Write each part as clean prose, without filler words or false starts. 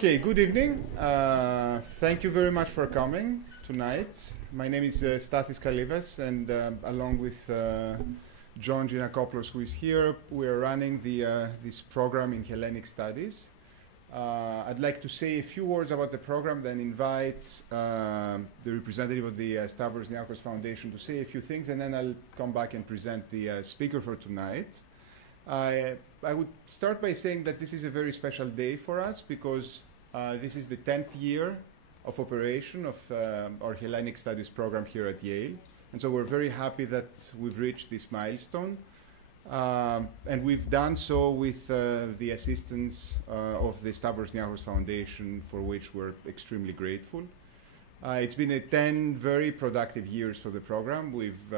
Okay, good evening. Thank you very much for coming tonight. My name is Stathis Kalivas, and along with John Giannakopoulos, who is here, we are running this program in Hellenic Studies. I'd like to say a few words about the program, then invite the representative of the Stavros Niarchos Foundation to say a few things, and then I'll come back and present the speaker for tonight. I would start by saying that this is a very special day for us because this is the 10th year of operation of our Hellenic Studies program here at Yale. And so we're very happy that we've reached this milestone. And we've done so with the assistance of the Stavros Niarchos Foundation, for which we're extremely grateful. It's been 10 very productive years for the program. We've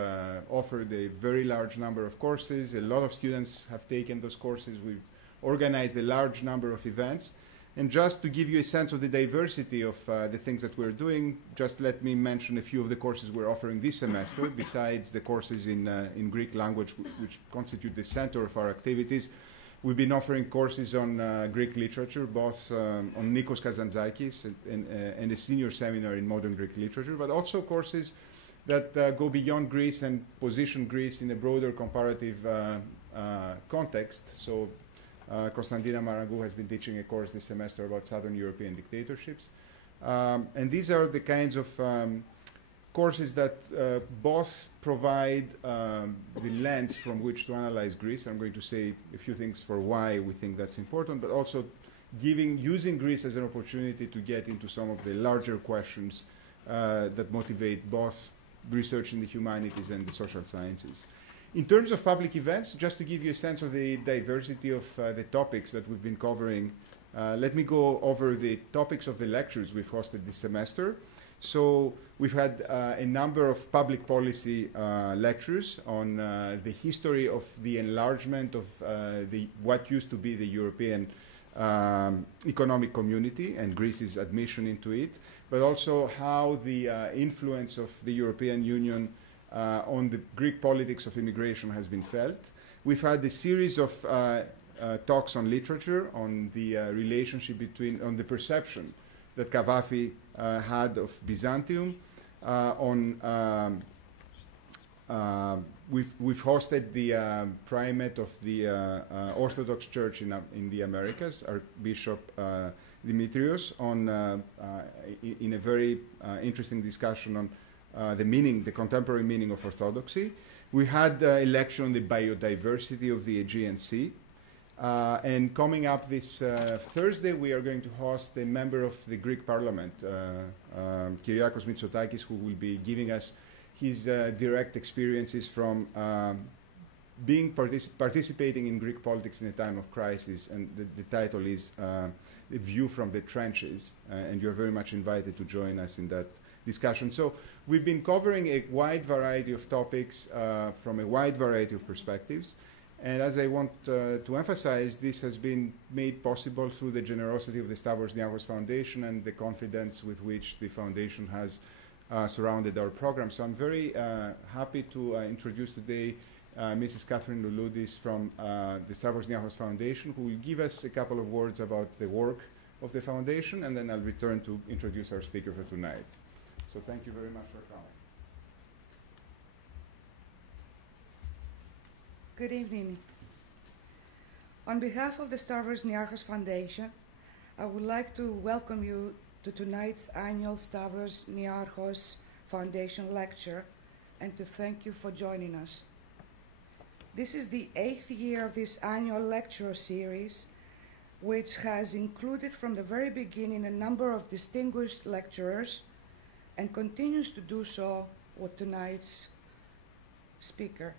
offered a very large number of courses. A lot of students have taken those courses. We've organized a large number of events. And just to give you a sense of the diversity of the things that we're doing, just let me mention a few of the courses we're offering this semester, besides the courses in Greek language, which constitute the center of our activities. We've been offering courses on Greek literature, both on Nikos Kazantzakis and a senior seminar in modern Greek literature, but also courses that go beyond Greece and position Greece in a broader comparative context. So Konstantina Marangou has been teaching a course this semester about Southern European dictatorships. And these are the kinds of courses that both provide the lens from which to analyze Greece. I'm going to say a few things for why we think that's important, but also using Greece as an opportunity to get into some of the larger questions that motivate both research in the humanities and the social sciences. In terms of public events, just to give you a sense of the diversity of the topics that we've been covering, let me go over the topics of the lectures we've hosted this semester. So we've had a number of public policy lectures on the history of the enlargement of what used to be the European economic community and Greece's admission into it, but also how the influence of the European Union on the Greek politics of immigration has been felt. We've had a series of talks on literature, on the relationship on the perception that Cavafy had of Byzantium. We've hosted the primate of the Orthodox Church in the Americas, Archbishop Dimitrios, in a very interesting discussion on the contemporary meaning of orthodoxy. We had a lecture on the biodiversity of the Aegean Sea. And coming up this Thursday, we are going to host a member of the Greek Parliament, Kyriakos Mitsotakis, who will be giving us his direct experiences from participating in Greek politics in a time of crisis. And the title is "A View from the Trenches," and you're very much invited to join us in that discussion. So we've been covering a wide variety of topics from a wide variety of perspectives. And as I want to emphasize, this has been made possible through the generosity of the Stavros Niarchos Foundation and the confidence with which the foundation has surrounded our program. So I'm very happy to introduce today Mrs. Catherine Louloudis from the Stavros Niarchos Foundation, who will give us a couple of words about the work of the foundation, and then I'll return to introduce our speaker for tonight. So thank you very much for coming. Good evening. On behalf of the Stavros Niarchos Foundation, I would like to welcome you to tonight's annual Stavros Niarchos Foundation Lecture and to thank you for joining us. This is the 8th year of this annual lecture series, which has included from the very beginning a number of distinguished lecturers and continues to do so with tonight's speaker.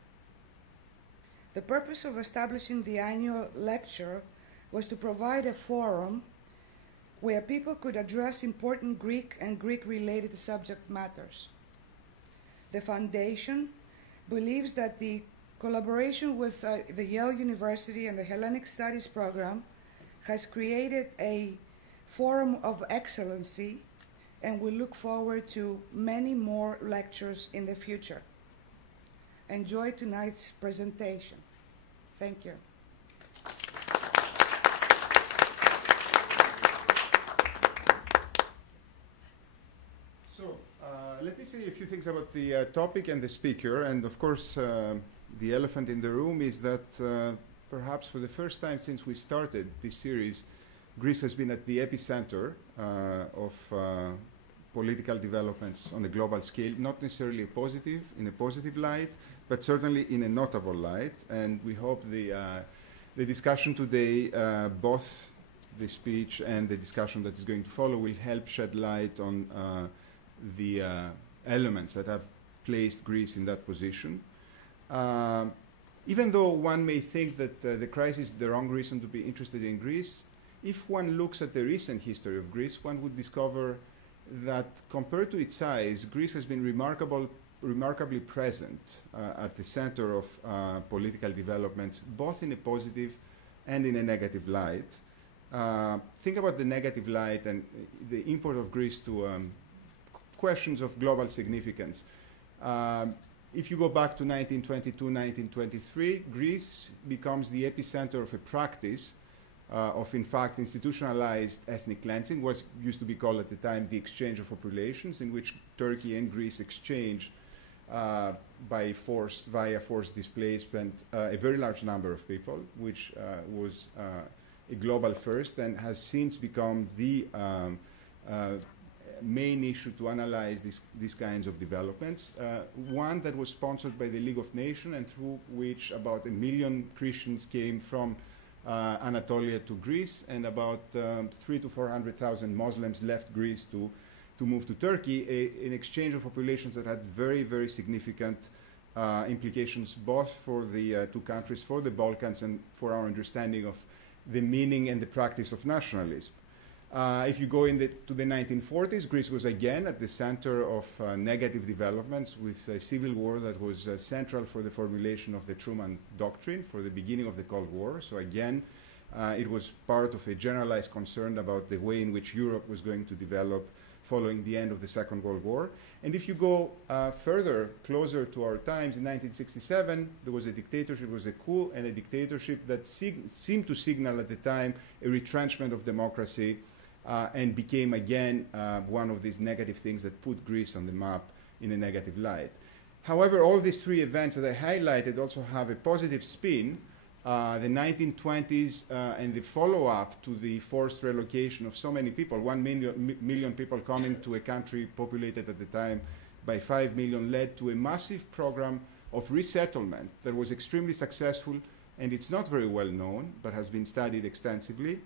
The purpose of establishing the annual lecture was to provide a forum where people could address important Greek and Greek-related subject matters. The Foundation believes that the collaboration with the Yale University and the Hellenic Studies program has created a forum of excellency, and we look forward to many more lectures in the future. Enjoy tonight's presentation. Thank you. So, let me say a few things about the topic and the speaker. And of course, the elephant in the room is that perhaps for the first time since we started this series, Greece has been at the epicenter of political developments on a global scale, not necessarily in a positive light, but certainly in a notable light. And we hope the discussion today, both the speech and the discussion that is going to follow, will help shed light on the elements that have placed Greece in that position. Even though one may think that the crisis is the wrong reason to be interested in Greece, if one looks at the recent history of Greece, one would discover that compared to its size, Greece has been remarkably present at the center of political developments, both in a positive and in a negative light. Think about the negative light and the import of Greece to questions of global significance. If you go back to 1922, 1923, Greece becomes the epicenter of a practice of, in fact, institutionalized ethnic cleansing, what used to be called at the time the exchange of populations, in which Turkey and Greece exchange via forced displacement, a very large number of people, which was a global first and has since become the main issue to analyze these kinds of developments. One that was sponsored by the League of Nations and through which about 1 million Christians came from Anatolia to Greece, and about 300,000 to 400,000 Muslims left Greece to move to Turkey, an exchange of populations that had very, very significant implications both for the two countries, for the Balkans, and for our understanding of the meaning and the practice of nationalism. If you go to the 1940s, Greece was again at the center of negative developments, with a civil war that was central for the formulation of the Truman Doctrine, for the beginning of the Cold War. So again, it was part of a generalized concern about the way in which Europe was going to develop following the end of the Second World War. And if you go further, closer to our times, in 1967, there was a dictatorship, it was a coup, and a dictatorship that seemed to signal at the time a retrenchment of democracy, and became again one of these negative things that put Greece on the map in a negative light. However, all these three events that I highlighted also have a positive spin. The 1920s and the follow-up to the forced relocation of so many people, 1 million people coming to a country populated at the time by 5 million, led to a massive program of resettlement that was extremely successful, and it's not very well known, but has been studied extensively.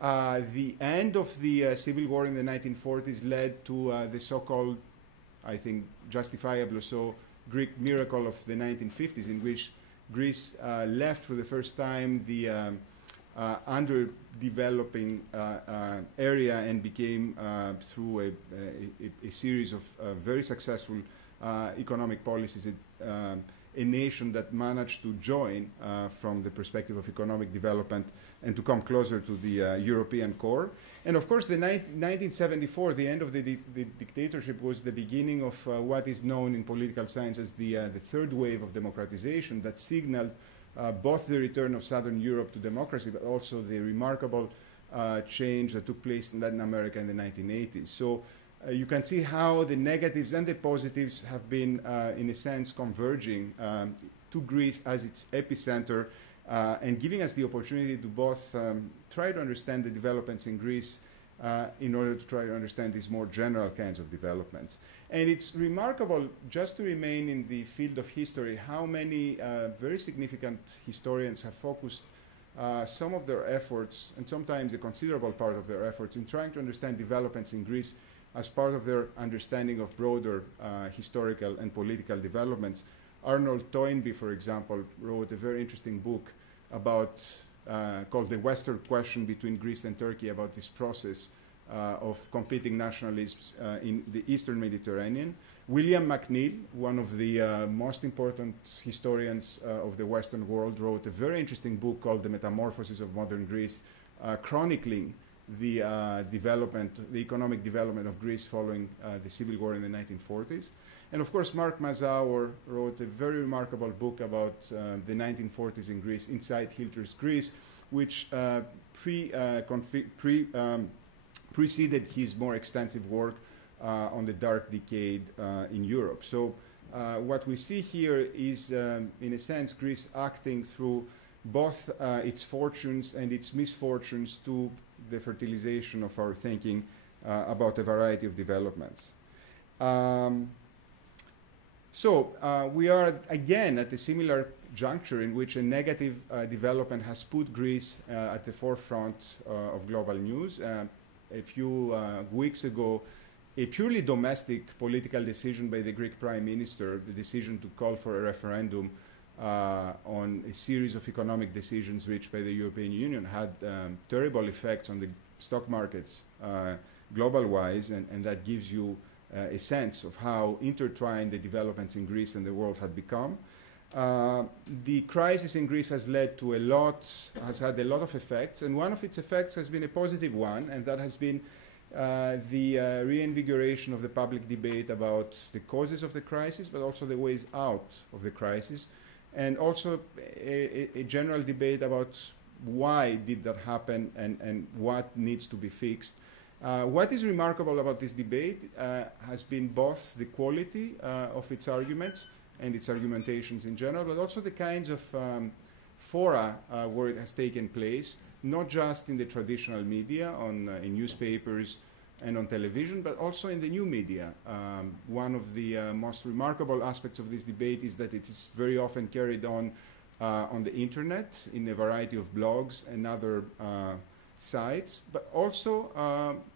The end of the civil war in the 1940s led to the so-called, I think justifiably so, Greek miracle of the 1950s, in which Greece left for the first time the underdeveloping area and became, through a series of very successful economic policies, a nation that managed to join from the perspective of economic development and to come closer to the European core. And of course, the 1974, the end of the dictatorship, was the beginning of what is known in political science as the third wave of democratization that signaled both the return of Southern Europe to democracy, but also the remarkable change that took place in Latin America in the 1980s. So you can see how the negatives and the positives have been, in a sense, converging to Greece as its epicenter, and giving us the opportunity to both try to understand the developments in Greece in order to try to understand these more general kinds of developments. And it's remarkable, just to remain in the field of history, how many very significant historians have focused some of their efforts, and sometimes a considerable part of their efforts, in trying to understand developments in Greece as part of their understanding of broader historical and political developments Arnold Toynbee, for example, wrote a very interesting book about called The Western Question between Greece and Turkey, about this process of competing nationalisms in the Eastern Mediterranean. William McNeill, one of the most important historians of the Western world, wrote a very interesting book called The Metamorphosis of Modern Greece, chronicling the economic development of Greece following the civil war in the 1940s. And of course, Mark Mazur wrote a very remarkable book about the 1940s in Greece, Inside Hitler's Greece, which preceded his more extensive work on the Dark Decade in Europe. So what we see here is, in a sense, Greece acting through both its fortunes and its misfortunes to the fertilization of our thinking about a variety of developments. We are again at a similar juncture in which a negative development has put Greece at the forefront of global news. A few weeks ago, a purely domestic political decision by the Greek Prime Minister, the decision to call for a referendum on a series of economic decisions reached by the European Union, had terrible effects on the stock markets global-wise, and that gives you a sense of how intertwined the developments in Greece and the world had become. The crisis in Greece has led to has had a lot of effects, and one of its effects has been a positive one, and that has been the reinvigoration of the public debate about the causes of the crisis, but also the ways out of the crisis, and also a general debate about why did that happen and what needs to be fixed. What is remarkable about this debate has been both the quality of its arguments and its argumentations in general, but also the kinds of fora where it has taken place, not just in the traditional media, in newspapers and on television, but also in the new media. One of the most remarkable aspects of this debate is that it is very often carried on the internet, in a variety of blogs and other sites, but also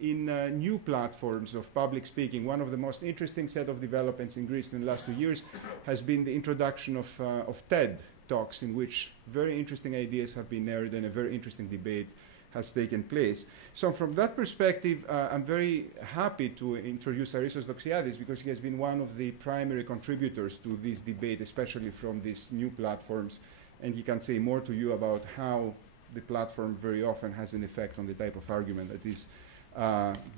in new platforms of public speaking. One of the most interesting set of developments in Greece in the last 2 years has been the introduction of TED Talks, in which very interesting ideas have been aired and a very interesting debate has taken place. So from that perspective, I'm very happy to introduce Aristos Doxiadis, because he has been one of the primary contributors to this debate, especially from these new platforms, and he can say more to you about how the platform very often has an effect on the type of argument that is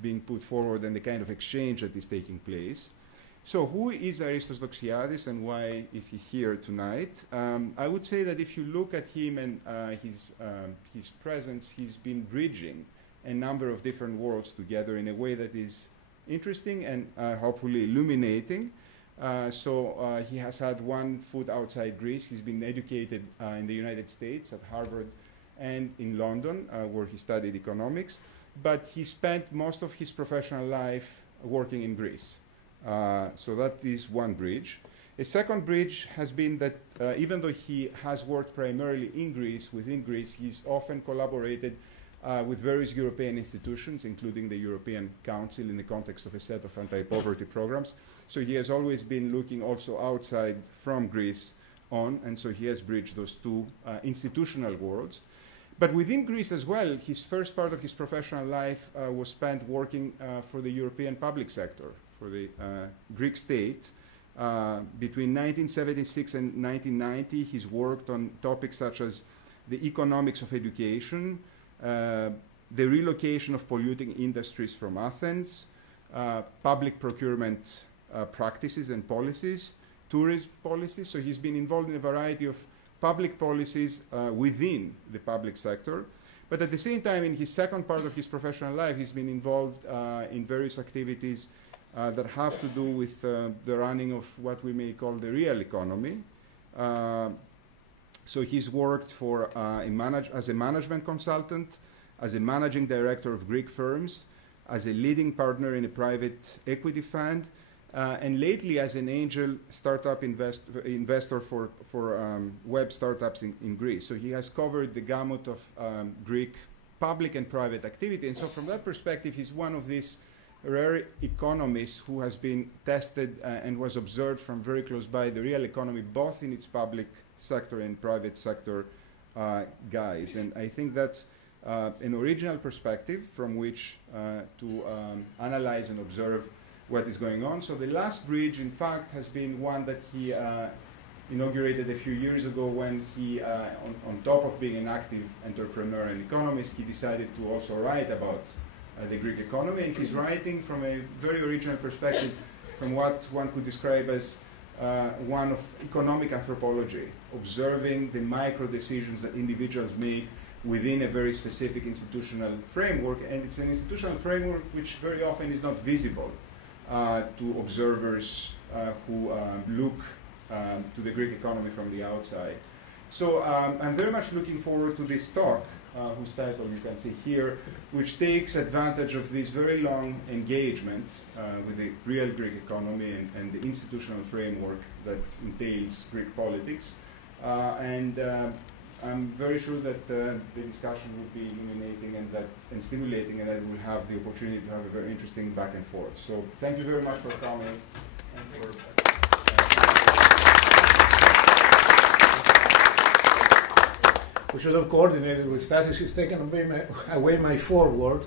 being put forward and the kind of exchange that is taking place. So who is Aristos Doxiadis and why is he here tonight? I would say that if you look at him and his presence, he's been bridging a number of different worlds together in a way that is interesting and hopefully illuminating. He has had one foot outside Greece. He's been educated in the United States at Harvard and in London, where he studied economics. But he spent most of his professional life working in Greece. So that is one bridge. A second bridge has been that even though he has worked primarily in Greece, within Greece, he's often collaborated with various European institutions, including the European Council, in the context of a set of anti-poverty programs. So he has always been looking also outside from Greece on, and so he has bridged those two institutional worlds. But within Greece as well, his first part of his professional life was spent working for the European public sector, for the Greek state. Between 1976 and 1990, he's worked on topics such as the economics of education, the relocation of polluting industries from Athens, public procurement practices and policies, tourism policies. So he's been involved in a variety of public policies within the public sector. But at the same time, in his second part of his professional life, he's been involved in various activities that have to do with the running of what we may call the real economy. So he's worked for as a management consultant, as a managing director of Greek firms, as a leading partner in a private equity fund, and lately as an angel startup investor for web startups in Greece. So he has covered the gamut of Greek public and private activity. And so from that perspective, he's one of these rare economist who has been tested and was observed from very close by the real economy, both in its public sector and private sector guys. And I think that's an original perspective from which to analyze and observe what is going on. So the last bridge, in fact, has been one that he inaugurated a few years ago when he, on top of being an active entrepreneur and economist, he decided to also write about the Greek economy. And he's writing from a very original perspective, from what one could describe as one of economic anthropology, observing the micro decisions that individuals make within a very specific institutional framework. And it's an institutional framework which very often is not visible to observers who look to the Greek economy from the outside. So I'm very much looking forward to this talk, whose title you can see here, which takes advantage of this very long engagement with the real Greek economy and the institutional framework that entails Greek politics. I'm very sure that the discussion will be illuminating and stimulating, and that we'll have the opportunity to have a very interesting back and forth. So thank you very much for coming. And for we should have coordinated with Stathis. He's taken away my foreword,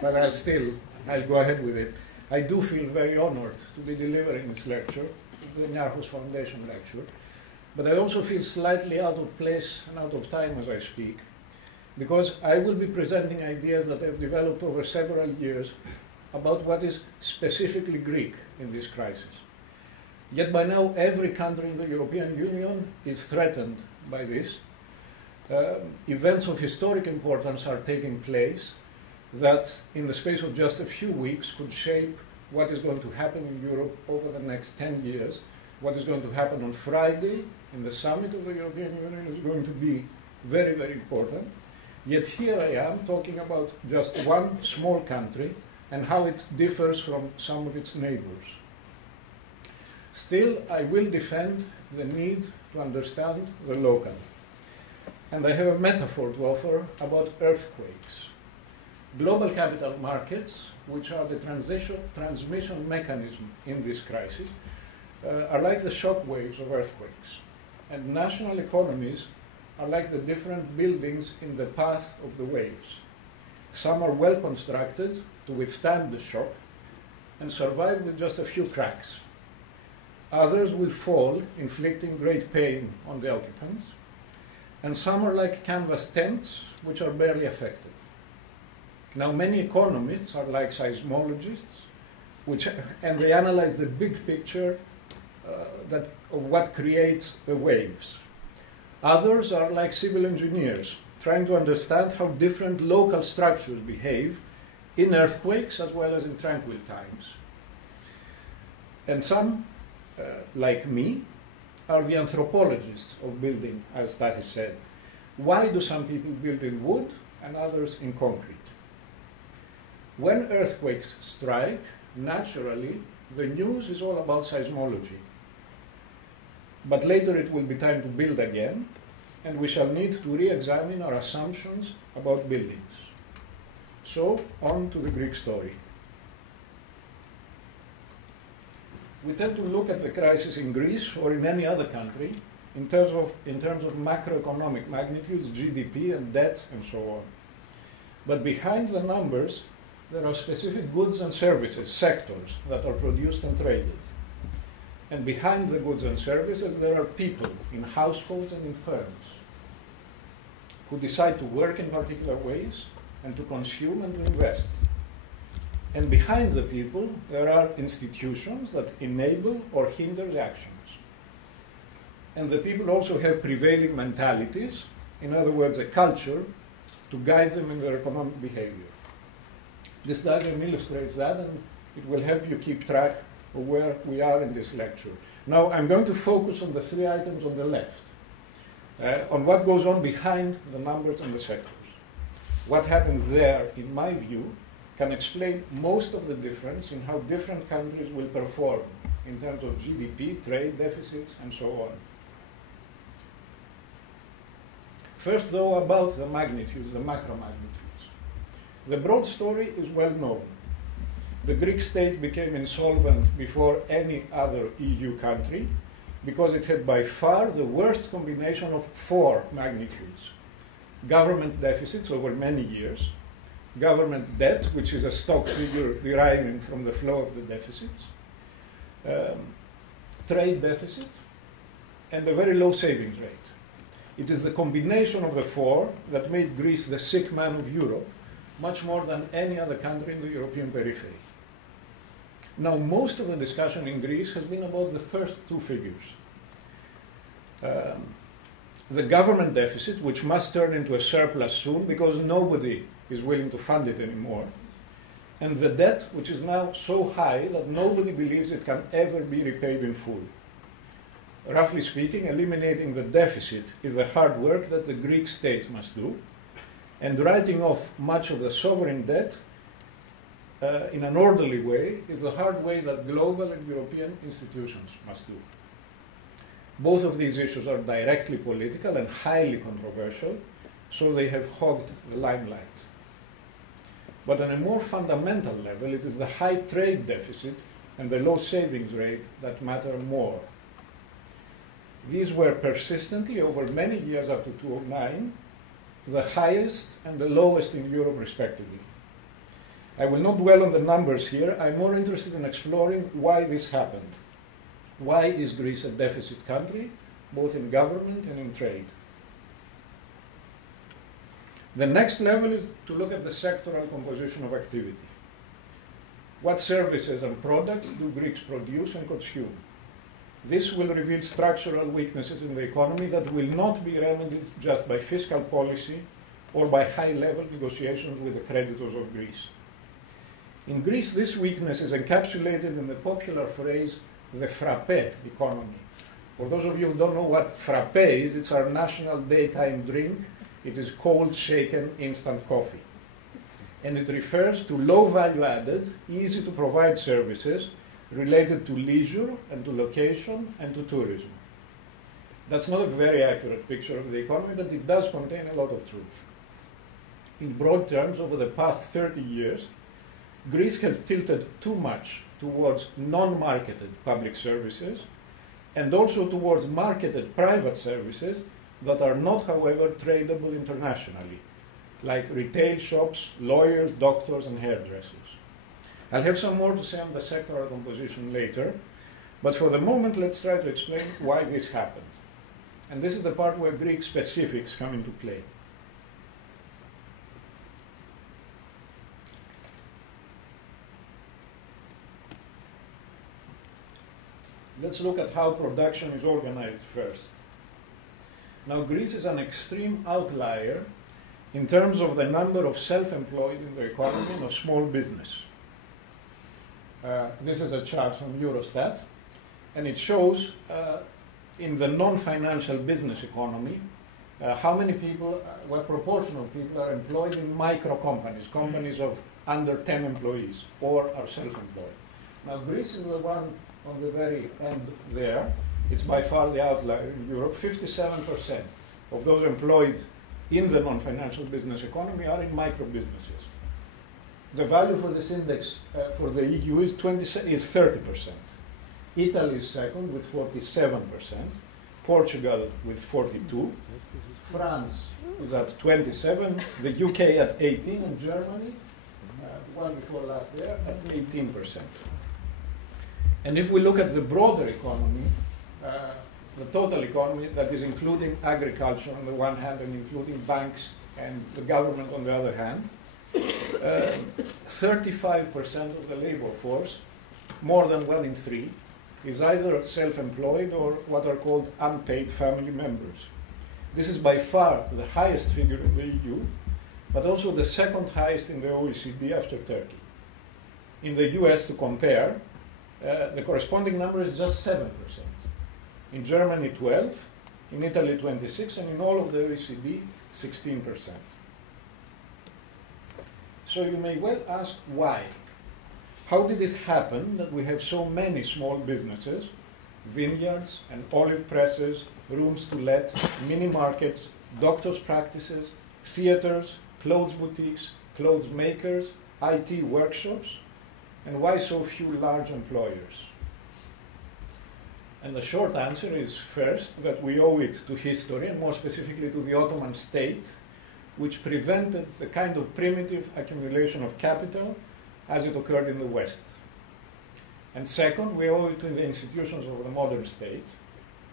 but I'll go ahead with it. I do feel very honored to be delivering this lecture, the Niarchos Foundation Lecture. But I also feel slightly out of place and out of time as I speak, because I will be presenting ideas that have developed over several years about what is specifically Greek in this crisis. Yet by now, every country in the European Union is threatened by this. Events of historic importance are taking place that, in the space of just a few weeks, could shape what is going to happen in Europe over the next 10 years. What is going to happen on Friday in the summit of the European Union is going to be very, very important. Yet here I am talking about just one small country and how it differs from some of its neighbors. Still, I will defend the need to understand the local. And I have a metaphor to offer about earthquakes. Global capital markets, which are the transmission mechanism in this crisis, are like the shock waves of earthquakes. And national economies are like the different buildings in the path of the waves. Some are well constructed to withstand the shock and survive with just a few cracks. Others will fall, inflicting great pain on the occupants. And some are like canvas tents, which are barely affected. Now, many economists are like seismologists, and they analyze the big picture of what creates the waves. Others are like civil engineers, trying to understand how different local structures behave in earthquakes as well as in tranquil times. And some, like me, are the anthropologists of building, as Stathis said. Why do some people build in wood and others in concrete? When earthquakes strike, naturally, the news is all about seismology. But later it will be time to build again, and we shall need to re-examine our assumptions about buildings. So, on to the Greek story. We tend to look at the crisis in Greece or in any other country in terms of macroeconomic magnitudes, GDP and debt and so on. But behind the numbers, there are specific goods and services, sectors, that are produced and traded. And behind the goods and services, there are people in households and in firms who decide to work in particular ways and to consume and to invest. And behind the people, there are institutions that enable or hinder the actions. And the people also have prevailing mentalities, in other words, a culture, to guide them in their economic behavior. This diagram illustrates that, and it will help you keep track of where we are in this lecture. Now, I'm going to focus on the three items on the left, on what goes on behind the numbers and the sectors. What happens there, in my view, can explain most of the difference in how different countries will perform in terms of GDP, trade deficits, and so on. First, though, about the magnitudes, the macro magnitudes. The broad story is well known. the Greek state became insolvent before any other EU country because it had by far the worst combination of four magnitudes: government deficits over many years, government debt, which is a stock figure deriving from the flow of the deficits, trade deficit, and a very low savings rate. It is the combination of the four that made Greece the sick man of Europe, much more than any other country in the European periphery. Now, most of the discussion in Greece has been about the first two figures. The government deficit, which must turn into a surplus soon because nobody is willing to fund it anymore, and the debt, which is now so high that nobody believes it can ever be repaid in full. Roughly speaking, eliminating the deficit is the hard work that the Greek state must do, and writing off much of the sovereign debt in an orderly way is the hard way that global and European institutions must do. Both of these issues are directly political and highly controversial, so they have hogged the limelight. But on a more fundamental level, it is the high trade deficit and the low savings rate that matter more. These were persistently, over many years up to 2009, the highest and the lowest in Europe respectively. I will not dwell on the numbers here. I'm more interested in exploring why this happened. Why is Greece a deficit country, both in government and in trade? The next level is to look at the sectoral composition of activity. What services and products do Greeks produce and consume? This will reveal structural weaknesses in the economy that will not be remedied just by fiscal policy or by high-level negotiations with the creditors of Greece. In Greece, this weakness is encapsulated in the popular phrase, the frappe economy. For those of you who don't know what frappe is, it's our national daytime drink. It is cold, shaken, instant coffee. And it refers to low value added, easy to provide services related to leisure and to location and to tourism. That's not a very accurate picture of the economy, but it does contain a lot of truth. In broad terms, over the past 30 years, Greece has tilted too much towards non-marketed public services and also towards marketed private services that are not, however, tradable internationally, like retail shops, lawyers, doctors, and hairdressers. I'll have some more to say on the sectoral composition later, but for the moment, let's try to explain why this happened. And this is the part where Greek specifics come into play. Let's look at how production is organized first. Now, Greece is an extreme outlier in terms of the number of self-employed in the economy and of small business. This is a chart from Eurostat, and it shows in the non-financial business economy how many people, what proportion of people are employed in micro companies, companies of under 10 employees, or are self-employed. Now, Greece is the one on the very end there. It's by far the outlier in Europe. 57% of those employed in the non-financial business economy are in micro businesses. The value for this index for the EU is 30%. Italy is second with 47%, Portugal with 42%, France is at 27%, the UK at 18%, and Germany, one before last year, at 18%. And if we look at the broader economy, the total economy, that is including agriculture on the one hand and including banks and the government on the other hand, 35% of the labor force, more than 1 in 3, is either self-employed or what are called unpaid family members. This is by far the highest figure in the EU, but also the second highest in the OECD after Turkey. In the US, to compare, the corresponding number is just 7%. In Germany, 12%, in Italy, 26%, and in all of the OECD, 16%. So you may well ask why. How did it happen that we have so many small businesses, vineyards and olive presses, rooms to let, mini markets, doctors' practices, theaters, clothes boutiques, clothes makers, IT workshops, and why so few large employers? And the short answer is, first, that we owe it to history, and more specifically to the Ottoman state, which prevented the kind of primitive accumulation of capital as it occurred in the West. And second, we owe it to the institutions of the modern state,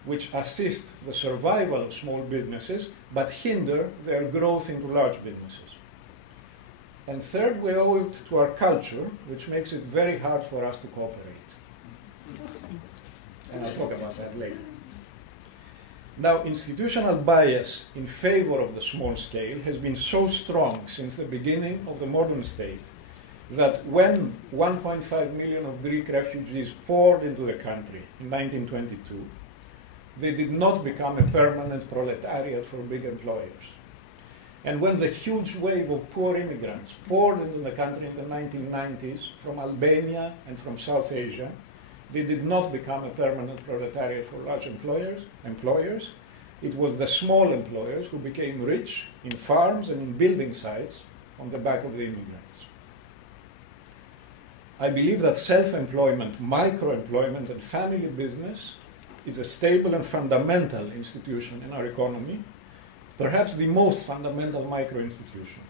which assist the survival of small businesses, but hinder their growth into large businesses. And third, we owe it to our culture, which makes it very hard for us to cooperate. And I'll talk about that later. Now, institutional bias in favor of the small scale has been so strong since the beginning of the modern state that when 1.5 million of Greek refugees poured into the country in 1922, they did not become a permanent proletariat for big employers. And when the huge wave of poor immigrants poured into the country in the 1990s from Albania and from South Asia, they did not become a permanent proletariat for large employers. It was the small employers who became rich in farms and in building sites on the back of the immigrants. I believe that self-employment, micro-employment, and family business is a stable and fundamental institution in our economy, perhaps the most fundamental micro-institution.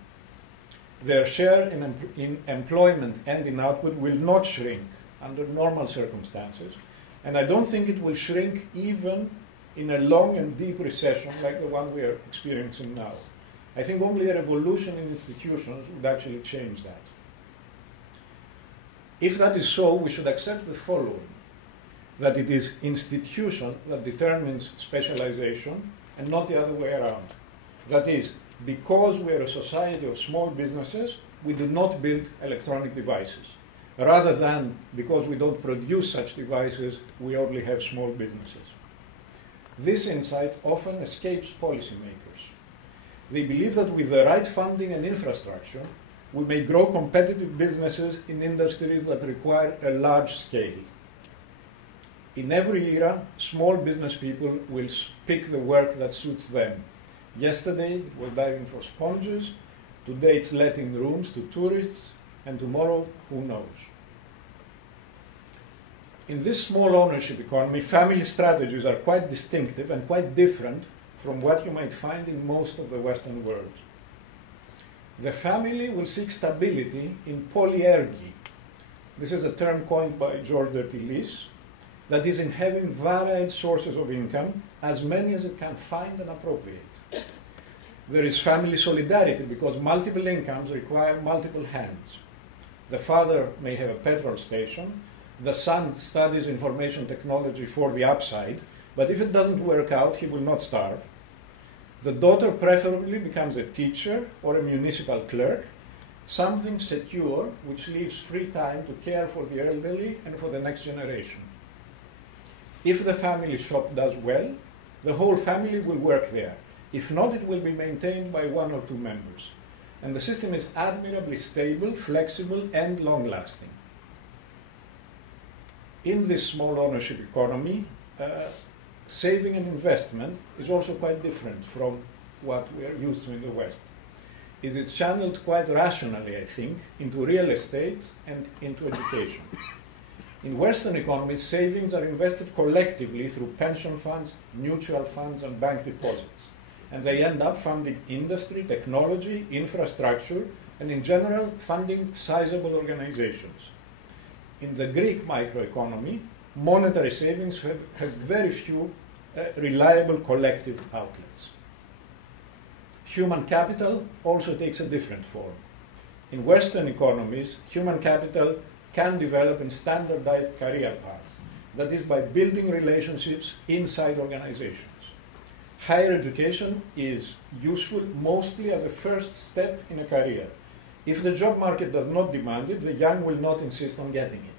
Their share in employment and in output will not shrink under normal circumstances, and I don't think it will shrink even in a long and deep recession like the one we are experiencing now. I think only a revolution in institutions would actually change that. If that is so, we should accept the following: that it is institution that determines specialization and not the other way around. That is, because we are a society of small businesses, we do not build electronic devices. Rather than because we don't produce such devices, we only have small businesses. This insight often escapes policymakers. They believe that with the right funding and infrastructure, we may grow competitive businesses in industries that require a large scale. In every era, small business people will pick the work that suits them. Yesterday, it was diving for sponges. Today, it's letting rooms to tourists. And tomorrow, who knows? In this small ownership economy, family strategies are quite distinctive and quite different from what you might find in most of the Western world. The family will seek stability in polyergy. This is a term coined by George Dertilis, that is in having varied sources of income, as many as it can find and appropriate. There is family solidarity because multiple incomes require multiple hands. The father may have a petrol station, the son studies information technology for the upside, but if it doesn't work out, he will not starve. The daughter preferably becomes a teacher or a municipal clerk, something secure which leaves free time to care for the elderly and for the next generation. If the family shop does well, the whole family will work there. If not, it will be maintained by one or two members. And the system is admirably stable, flexible, and long-lasting. In this small ownership economy, saving and investment is also quite different from what we are used to in the West. It is channeled quite rationally, I think, into real estate and into education. In Western economies, savings are invested collectively through pension funds, mutual funds, and bank deposits. And they end up funding industry, technology, infrastructure, and in general, funding sizable organizations. In the Greek microeconomy, monetary savings have very few reliable collective outlets. Human capital also takes a different form. In Western economies, human capital can develop in standardized career paths, that is, by building relationships inside organizations. Higher education is useful mostly as a first step in a career. If the job market does not demand it, the young will not insist on getting it.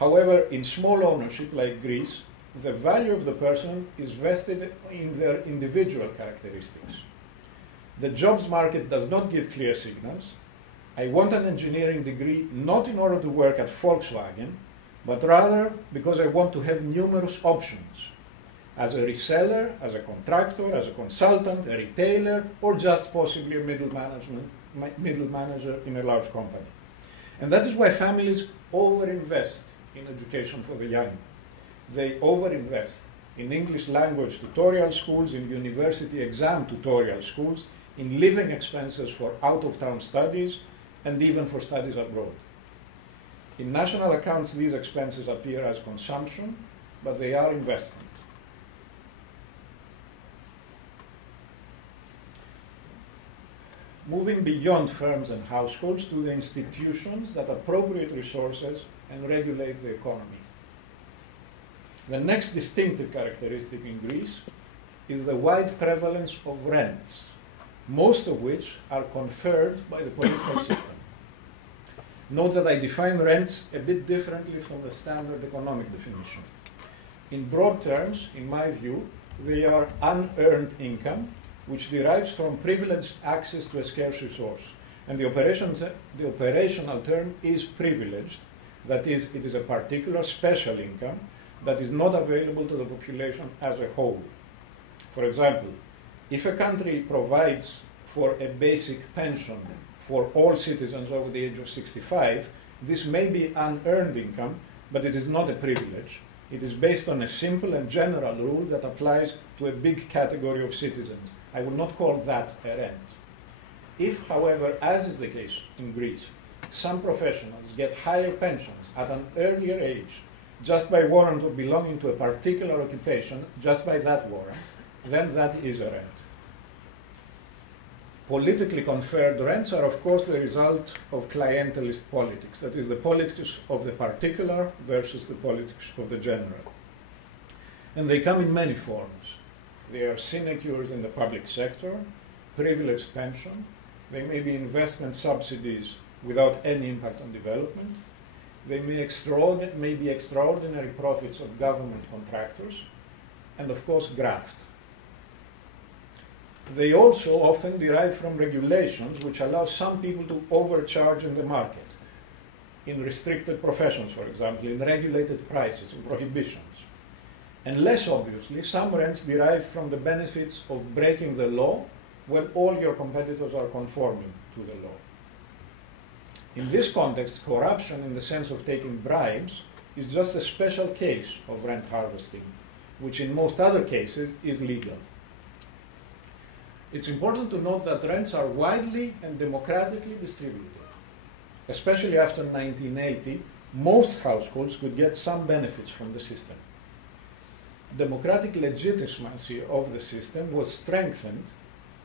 However, in small ownership like Greece, the value of the person is vested in their individual characteristics. The jobs market does not give clear signals. I want an engineering degree not in order to work at Volkswagen, but rather because I want to have numerous options. As a reseller, as a contractor, as a consultant, a retailer, or just possibly a middle manager in a large company. And that is why families overinvest in education for the young. They overinvest in English language tutorial schools, in university exam tutorial schools, in living expenses for out-of-town studies, and even for studies abroad. In national accounts, these expenses appear as consumption, but they are investment. Moving beyond firms and households to the institutions that appropriate resources and regulate the economy. The next distinctive characteristic in Greece is the wide prevalence of rents, most of which are conferred by the political system. Note that I define rents a bit differently from the standard economic definition. In broad terms, in my view, they are unearned income which derives from privileged access to a scarce resource. And the operational term is privileged, that is, it is a particular special income that is not available to the population as a whole. For example, if a country provides for a basic pension for all citizens over the age of 65, this may be unearned income, but it is not a privilege. It is based on a simple and general rule that applies to a big category of citizens. I would not call that a rent. If, however, as is the case in Greece, some professionals get higher pensions at an earlier age just by warrant of belonging to a particular occupation, just by that warrant, then that is a rent. Politically conferred rents are, of course, the result of clientelist politics, that is, the politics of the particular versus the politics of the general. And they come in many forms. They are sinecures in the public sector, privileged pension, they may be investment subsidies without any impact on development, they may be extraordinary profits of government contractors, and of course graft. They also often derive from regulations which allow some people to overcharge in the market, in restricted professions, for example, in regulated prices, in prohibitions. And less obviously, some rents derive from the benefits of breaking the law when all your competitors are conforming to the law. In this context, corruption in the sense of taking bribes is just a special case of rent harvesting, which in most other cases is legal. It's important to note that rents are widely and democratically distributed. Especially after 1980, most households could get some benefits from the system. Democratic legitimacy of the system was strengthened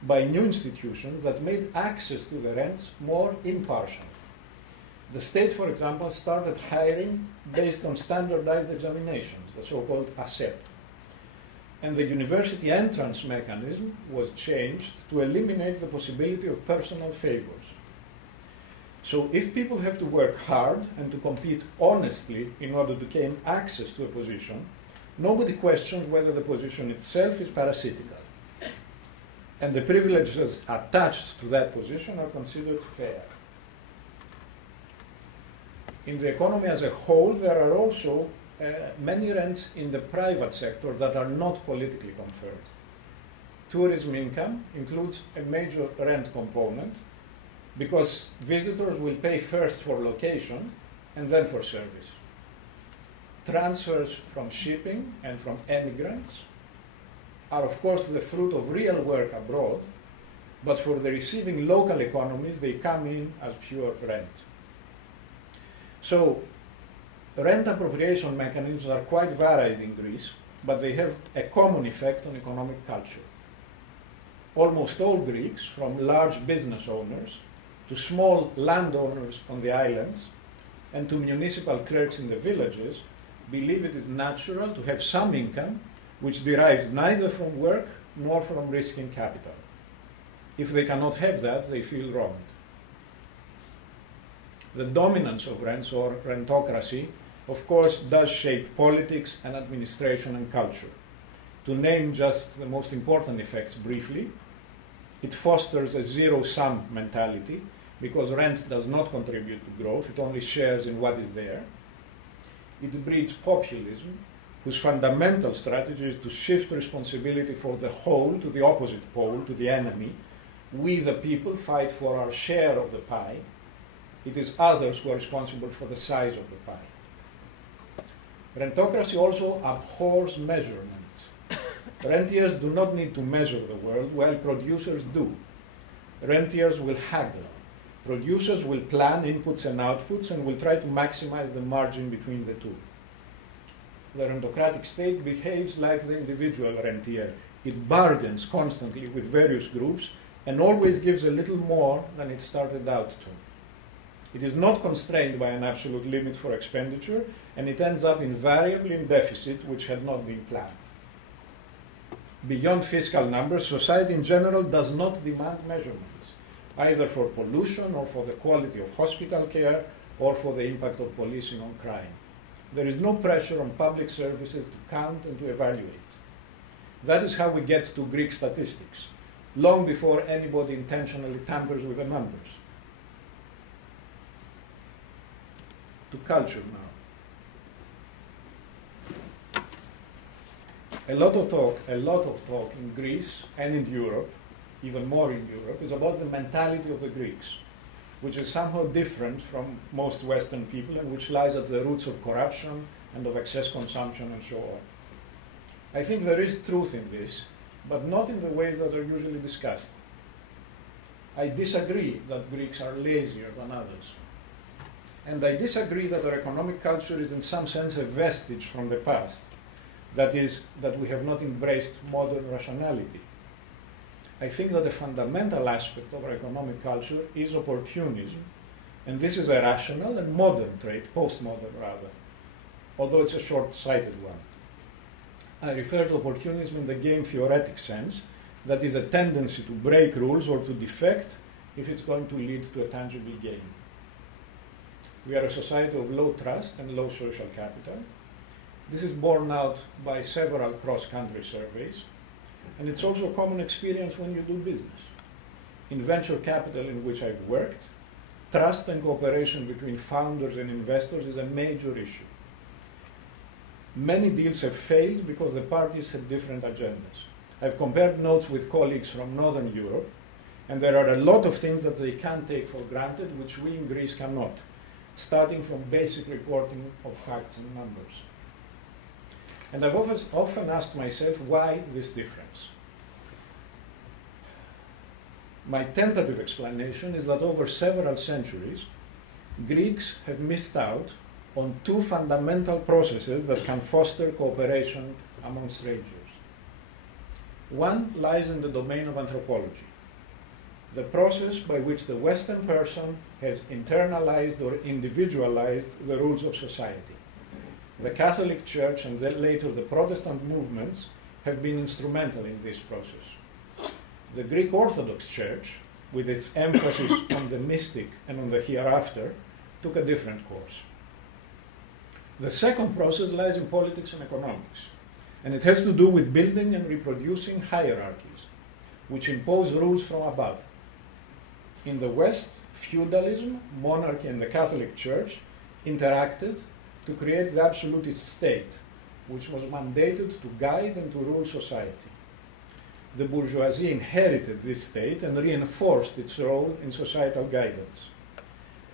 by new institutions that made access to the rents more impartial. The state, for example, started hiring based on standardized examinations, the so-called ASEP. And the university entrance mechanism was changed to eliminate the possibility of personal favors. So if people have to work hard and to compete honestly in order to gain access to a position, nobody questions whether the position itself is parasitical. And the privileges attached to that position are considered fair. In the economy as a whole, there are also many rents in the private sector that are not politically conferred. Tourism income includes a major rent component because visitors will pay first for location and then for service. Transfers from shipping and from emigrants are, of course, the fruit of real work abroad, but for the receiving local economies, they come in as pure rent. So, rent appropriation mechanisms are quite varied in Greece, but they have a common effect on economic culture. Almost all Greeks, from large business owners to small landowners on the islands and to municipal clerks in the villages, believe it is natural to have some income which derives neither from work nor from risking capital. If they cannot have that, they feel wronged. The dominance of rents, or rentocracy, of course, does shape politics and administration and culture. To name just the most important effects briefly, it fosters a zero-sum mentality because rent does not contribute to growth, it only shares in what is there. It breeds populism, whose fundamental strategy is to shift responsibility for the whole to the opposite pole, to the enemy. We, the people, fight for our share of the pie. It is others who are responsible for the size of the pie. Rentocracy also abhors measurement. Rentiers do not need to measure the world, while producers do. Rentiers will haggle. Producers will plan inputs and outputs and will try to maximize the margin between the two. The rentocratic state behaves like the individual rentier. It bargains constantly with various groups and always gives a little more than it started out to. It is not constrained by an absolute limit for expenditure, and it ends up invariably in deficit, which had not been planned. Beyond fiscal numbers, society in general does not demand measurements, either for pollution or for the quality of hospital care or for the impact of policing on crime. There is no pressure on public services to count and to evaluate. That is how we get to Greek statistics, long before anybody intentionally tampers with the numbers. To culture now. A lot of talk in Greece and in Europe, even more in Europe, is about the mentality of the Greeks, which is somehow different from most Western people and which lies at the roots of corruption and of excess consumption and so on. I think there is truth in this, but not in the ways that are usually discussed. I disagree that Greeks are lazier than others. And I disagree that our economic culture is in some sense a vestige from the past. That is, that we have not embraced modern rationality. I think that a fundamental aspect of our economic culture is opportunism, and this is a rational and modern trait, postmodern rather, although it's a short-sighted one. I refer to opportunism in the game theoretic sense, that is a tendency to break rules or to defect if it's going to lead to a tangible gain. We are a society of low trust and low social capital. This is borne out by several cross-country surveys, and it's also a common experience when you do business. In venture capital in which I've worked, trust and cooperation between founders and investors is a major issue. Many deals have failed because the parties had different agendas. I've compared notes with colleagues from Northern Europe, and there are a lot of things that they can't take for granted, which we in Greece cannot, starting from basic reporting of facts and numbers. And I've often asked myself, why this difference? My tentative explanation is that over several centuries, Greeks have missed out on two fundamental processes that can foster cooperation among strangers. One lies in the domain of anthropology, the process by which the Western person has internalized or individualized the rules of society. The Catholic Church and then later the Protestant movements have been instrumental in this process. The Greek Orthodox Church, with its emphasis on the mystic and on the hereafter, took a different course. The second process lies in politics and economics, and it has to do with building and reproducing hierarchies, which impose rules from above. In the West, feudalism, monarchy, and the Catholic Church interacted to create the absolutist state, which was mandated to guide and to rule society. The bourgeoisie inherited this state and reinforced its role in societal guidance.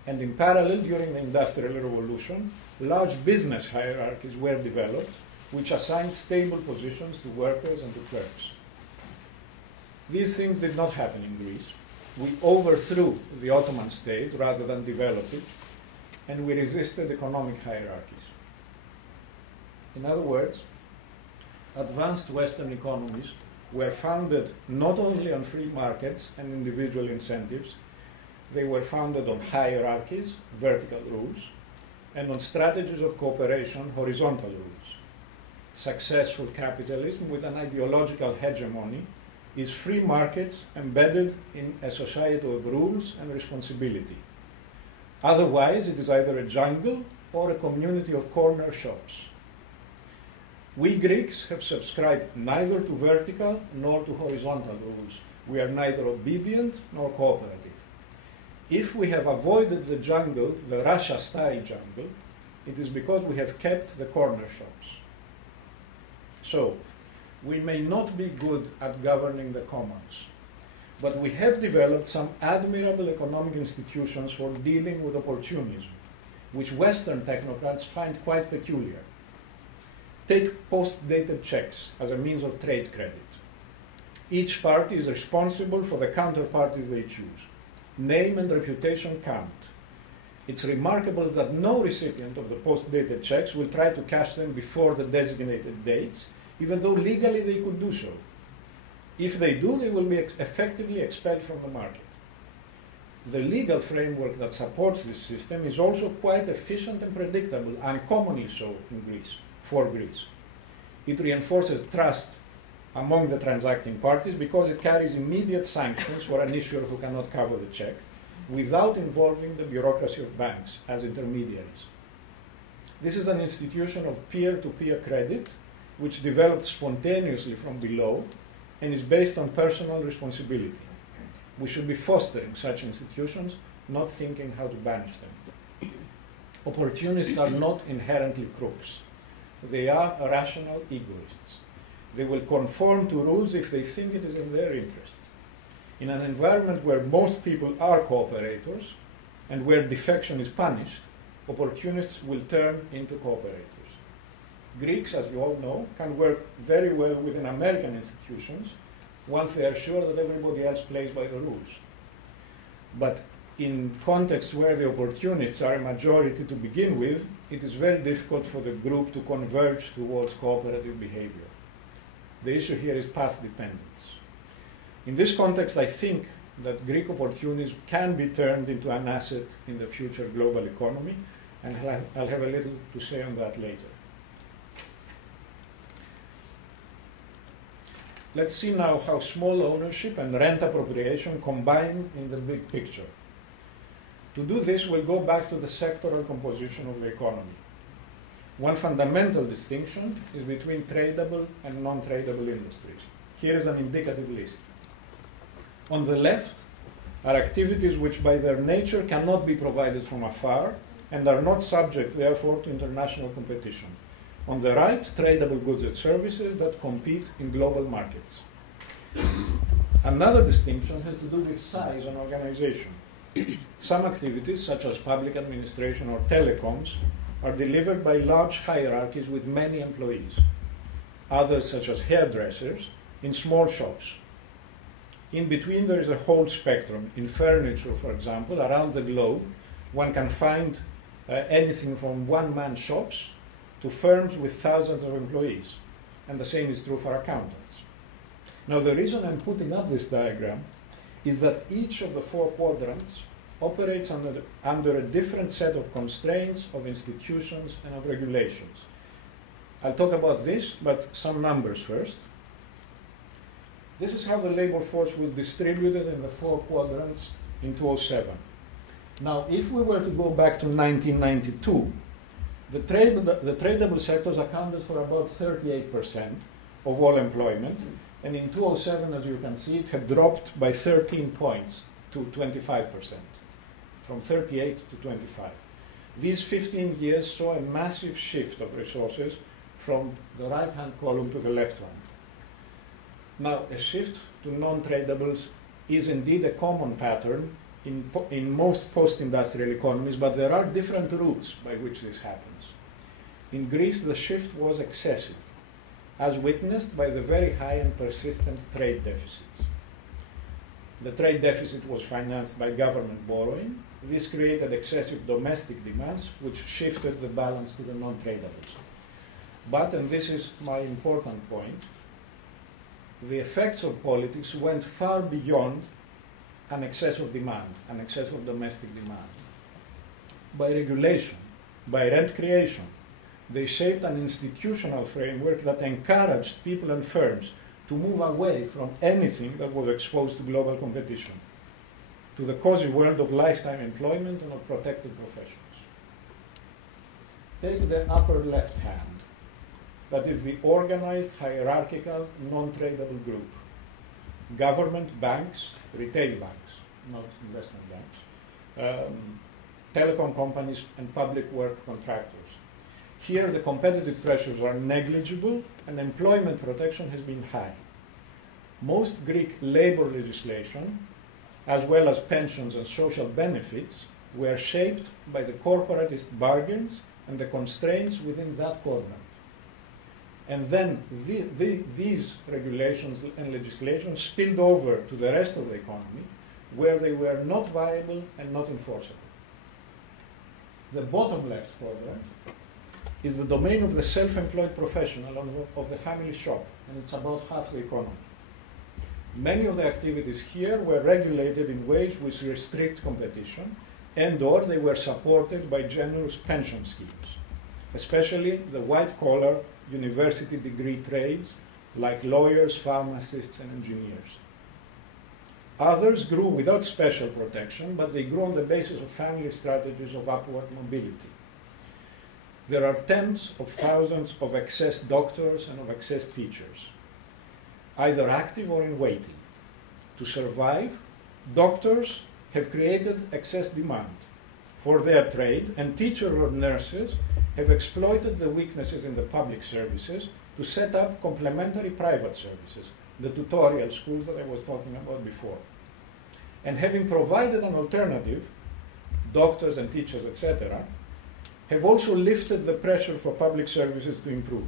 And in parallel, during the Industrial Revolution, large business hierarchies were developed, which assigned stable positions to workers and to clerks. These things did not happen in Greece. We overthrew the Ottoman state rather than developed it, and we resisted economic hierarchies. In other words, advanced Western economies were founded not only on free markets and individual incentives, they were founded on hierarchies, vertical rules, and on strategies of cooperation, horizontal rules. Successful capitalism with an ideological hegemony is free markets embedded in a society of rules and responsibility. Otherwise, it is either a jungle or a community of corner shops. We Greeks have subscribed neither to vertical nor to horizontal rules. We are neither obedient nor cooperative. If we have avoided the jungle, the Russia-style jungle, it is because we have kept the corner shops. So, we may not be good at governing the commons, But we have developed some admirable economic institutions for dealing with opportunism, which Western technocrats find quite peculiar. Take post-dated checks as a means of trade credit. Each party is responsible for the counterparties they choose. Name and reputation count. It's remarkable that no recipient of the post-dated checks will try to cash them before the designated dates, even though legally they could do so. If they do, they will be effectively expelled from the market. The legal framework that supports this system is also quite efficient and predictable, uncommonly so in Greece, for Greece. It reinforces trust among the transacting parties because it carries immediate sanctions for an issuer who cannot cover the check without involving the bureaucracy of banks as intermediaries. This is an institution of peer-to-peer credit which developed spontaneously from below and is based on personal responsibility. We should be fostering such institutions, not thinking how to banish them. Opportunists are not inherently crooks. They are rational egoists. They will conform to rules if they think it is in their interest. In an environment where most people are cooperators and where defection is punished, opportunists will turn into cooperators. Greeks, as you all know, can work very well within American institutions once they are sure that everybody else plays by the rules. But in contexts where the opportunists are a majority to begin with, it is very difficult for the group to converge towards cooperative behavior. The issue here is path dependence. In this context, I think that Greek opportunism can be turned into an asset in the future global economy, and I'll have a little to say on that later. Let's see now how small ownership and rent appropriation combine in the big picture. To do this, we'll go back to the sectoral composition of the economy. One fundamental distinction is between tradable and non-tradable industries. Here is an indicative list. On the left are activities which by their nature cannot be provided from afar and are not subject, therefore, to international competition. On the right, tradable goods and services that compete in global markets. Another distinction has to do with size and organization. Some activities, such as public administration or telecoms, are delivered by large hierarchies with many employees. Others, such as hairdressers, in small shops. In between, there is a whole spectrum. In furniture, for example, around the globe, one can find anything from one-man shops to firms with thousands of employees. And the same is true for accountants. Now, the reason I'm putting up this diagram is that each of the four quadrants operates under a different set of constraints, of institutions, and of regulations. I'll talk about this, but some numbers first. This is how the labor force was distributed in the four quadrants in 2007. Now, if we were to go back to 1992, the tradable sectors accounted for about 38% of all employment, and in 2007, as you can see, it had dropped by 13 points to 25%, from 38 to 25. These 15 years saw a massive shift of resources from the right-hand column to the left one. Now, a shift to non-tradables is indeed a common pattern in most post-industrial economies, but there are different routes by which this happens. In Greece, the shift was excessive, as witnessed by the very high and persistent trade deficits. The trade deficit was financed by government borrowing. This created excessive domestic demands, which shifted the balance to the non-tradables. But, and this is my important point, the effects of politics went far beyond an excess of demand, an excess of domestic demand. By regulation, by rent creation, they shaped an institutional framework that encouraged people and firms to move away from anything that was exposed to global competition, to the cozy world of lifetime employment and of protected professions. Take the upper left hand. That is the organized, hierarchical, non-tradable group. Government, banks, retail banks, not investment banks, telecom companies, and public work contractors. Here, the competitive pressures are negligible, and employment protection has been high. most Greek labor legislation, as well as pensions and social benefits, were shaped by the corporatist bargains and the constraints within that quadrant. And then these regulations and legislation spilled over to the rest of the economy, where they were not viable and not enforceable. The bottom left quadrant is the domain of the self-employed professional of the family shop, and it's about half the economy. Many of the activities here were regulated in ways which restrict competition, and/or they were supported by generous pension schemes, especially the white-collar university degree trades like lawyers, pharmacists, and engineers. Others grew without special protection, but they grew on the basis of family strategies of upward mobility. There are tens of thousands of excess doctors and of excess teachers, either active or in waiting. To survive, doctors have created excess demand for their trade, and teachers or nurses have exploited the weaknesses in the public services to set up complementary private services, the tutorial schools that I was talking about before. And having provided an alternative, doctors and teachers, etc., have also lifted the pressure for public services to improve.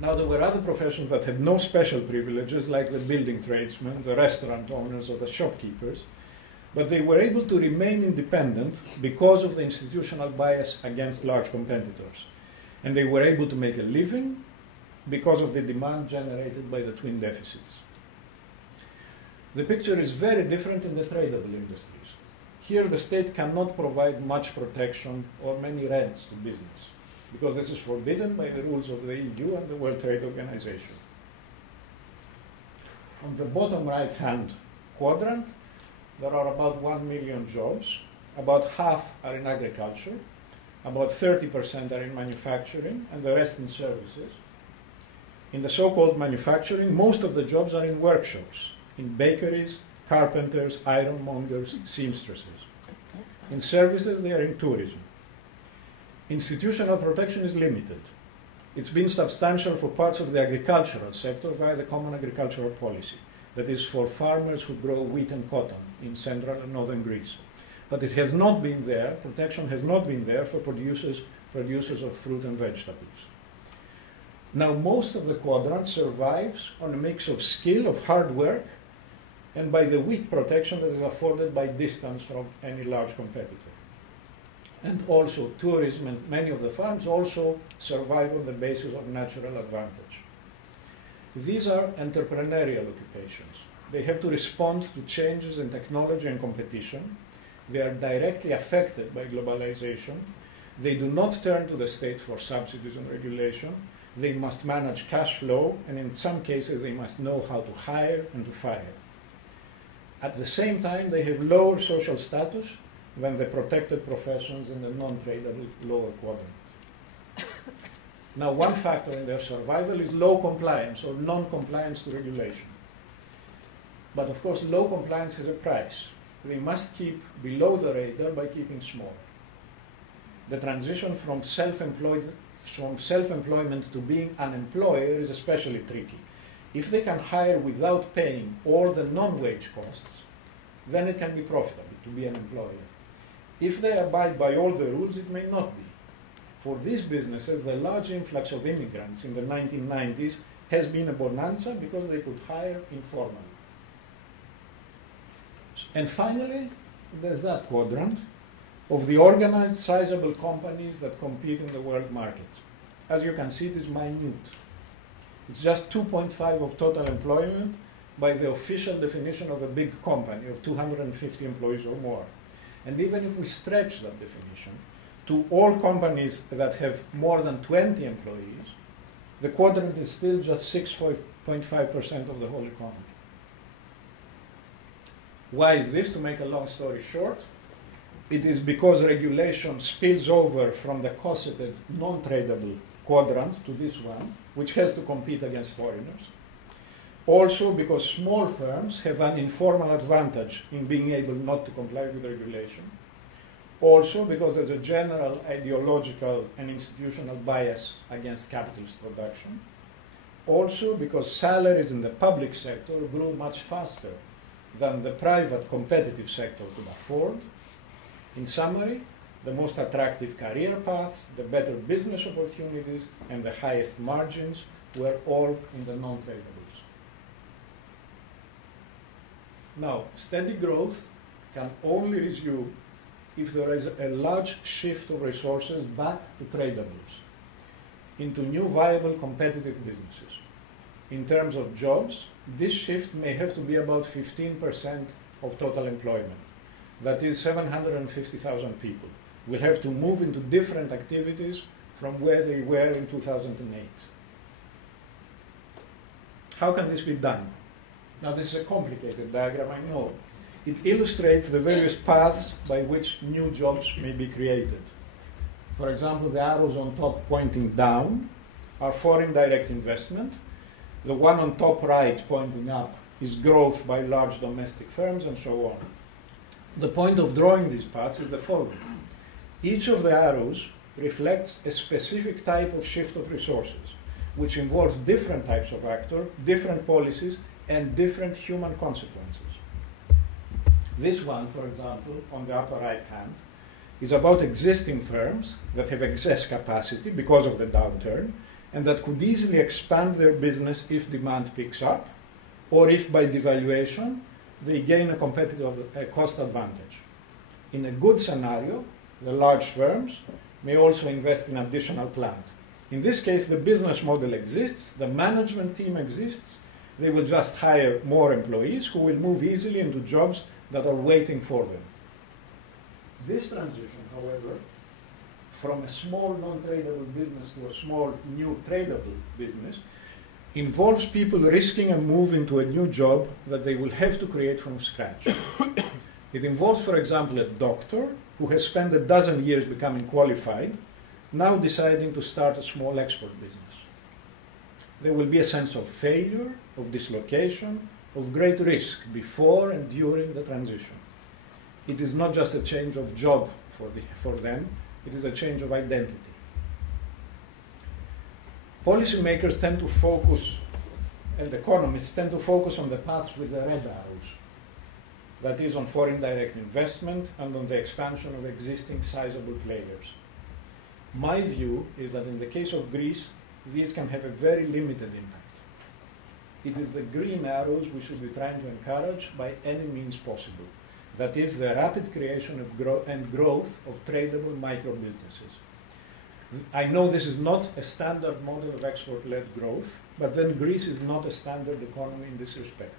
Now, there were other professions that had no special privileges, like the building tradesmen, the restaurant owners, or the shopkeepers, but they were able to remain independent because of the institutional bias against large competitors. And they were able to make a living because of the demand generated by the twin deficits. The picture is very different in the tradable industries. Here, the state cannot provide much protection or many rents to business, because this is forbidden by the rules of the EU and the World Trade Organization. On the bottom right-hand quadrant, there are about 1 million jobs. About half are in agriculture, about 30% are in manufacturing, and the rest in services. In the so-called manufacturing, most of the jobs are in workshops, in bakeries, carpenters, ironmongers, seamstresses. In services, they are in tourism. Institutional protection is limited. It's been substantial for parts of the agricultural sector via the Common Agricultural Policy, that is for farmers who grow wheat and cotton in central and northern Greece. But it has not been there, protection has not been there for producers of fruit and vegetables. Now, most of the quadrant survives on a mix of skill, of hard work, and by the weak protection that is afforded by distance from any large competitor. And also tourism and many of the farms also survive on the basis of natural advantage. These are entrepreneurial occupations. They have to respond to changes in technology and competition. They are directly affected by globalization. They do not turn to the state for subsidies and regulation. They must manage cash flow, and in some cases they must know how to hire and to fire. At the same time, they have lower social status than the protected professions in the non-tradable lower quadrant. Now, one factor in their survival is low compliance or non-compliance to regulation. But of course, low compliance has a price. They must keep below the radar by keeping small. The transition from self-employment to being an employer is especially tricky. If they can hire without paying all the non-wage costs, then it can be profitable to be an employer. If they abide by all the rules, it may not be. For these businesses, the large influx of immigrants in the 1990s has been a bonanza because they could hire informally. And finally, there's that quadrant of the organized, sizable companies that compete in the world market. As you can see, it is minute. It's just 2.5 of total employment by the official definition of a big company of 250 employees or more. And even if we stretch that definition to all companies that have more than 20 employees, the quadrant is still just 6.5% of the whole economy. Why is this? To make a long story short, it is because regulation spills over from the cosseted, non-tradable quadrant to this one, which has to compete against foreigners. Also because small firms have an informal advantage in being able not to comply with regulation. Also because there's a general ideological and institutional bias against capitalist production. Also because salaries in the public sector grew much faster than the private competitive sector could afford. In summary, the most attractive career paths, the better business opportunities, and the highest margins were all in the non-tradables. Now, steady growth can only resume if there is a large shift of resources back to tradables, into new viable competitive businesses. In terms of jobs, this shift may have to be about 15% of total employment. That is 750,000 people will have to move into different activities from where they were in 2008. How can this be done? Now, this is a complicated diagram, I know. It illustrates the various paths by which new jobs may be created. For example, the arrows on top pointing down are foreign direct investment. The one on top right pointing up is growth by large domestic firms, and so on. The point of drawing these paths is the following. Each of the arrows reflects a specific type of shift of resources, which involves different types of actors, different policies, and different human consequences. This one, for example, on the upper right hand, is about existing firms that have excess capacity because of the downturn and that could easily expand their business if demand picks up, or if by devaluation they gain a competitive cost advantage. In a good scenario, the large firms may also invest in additional plant. In this case, the business model exists, the management team exists, they will just hire more employees who will move easily into jobs that are waiting for them. This transition, however, from a small non-tradable business to a small new tradable business involves people risking a move into a new job that they will have to create from scratch. It involves, for example, a doctor who has spent a dozen years becoming qualified, now deciding to start a small export business. There will be a sense of failure, of dislocation, of great risk before and during the transition. It is not just a change of job for them, it is a change of identity. Policymakers tend to focus, and economists tend to focus on the paths with the red arrows. That is, on foreign direct investment and on the expansion of existing sizable players. My view is that in the case of Greece, these can have a very limited impact. It is the green arrows we should be trying to encourage by any means possible. That is, the rapid creation of growth of tradable micro businesses. I know this is not a standard model of export-led growth, but then Greece is not a standard economy in this respect.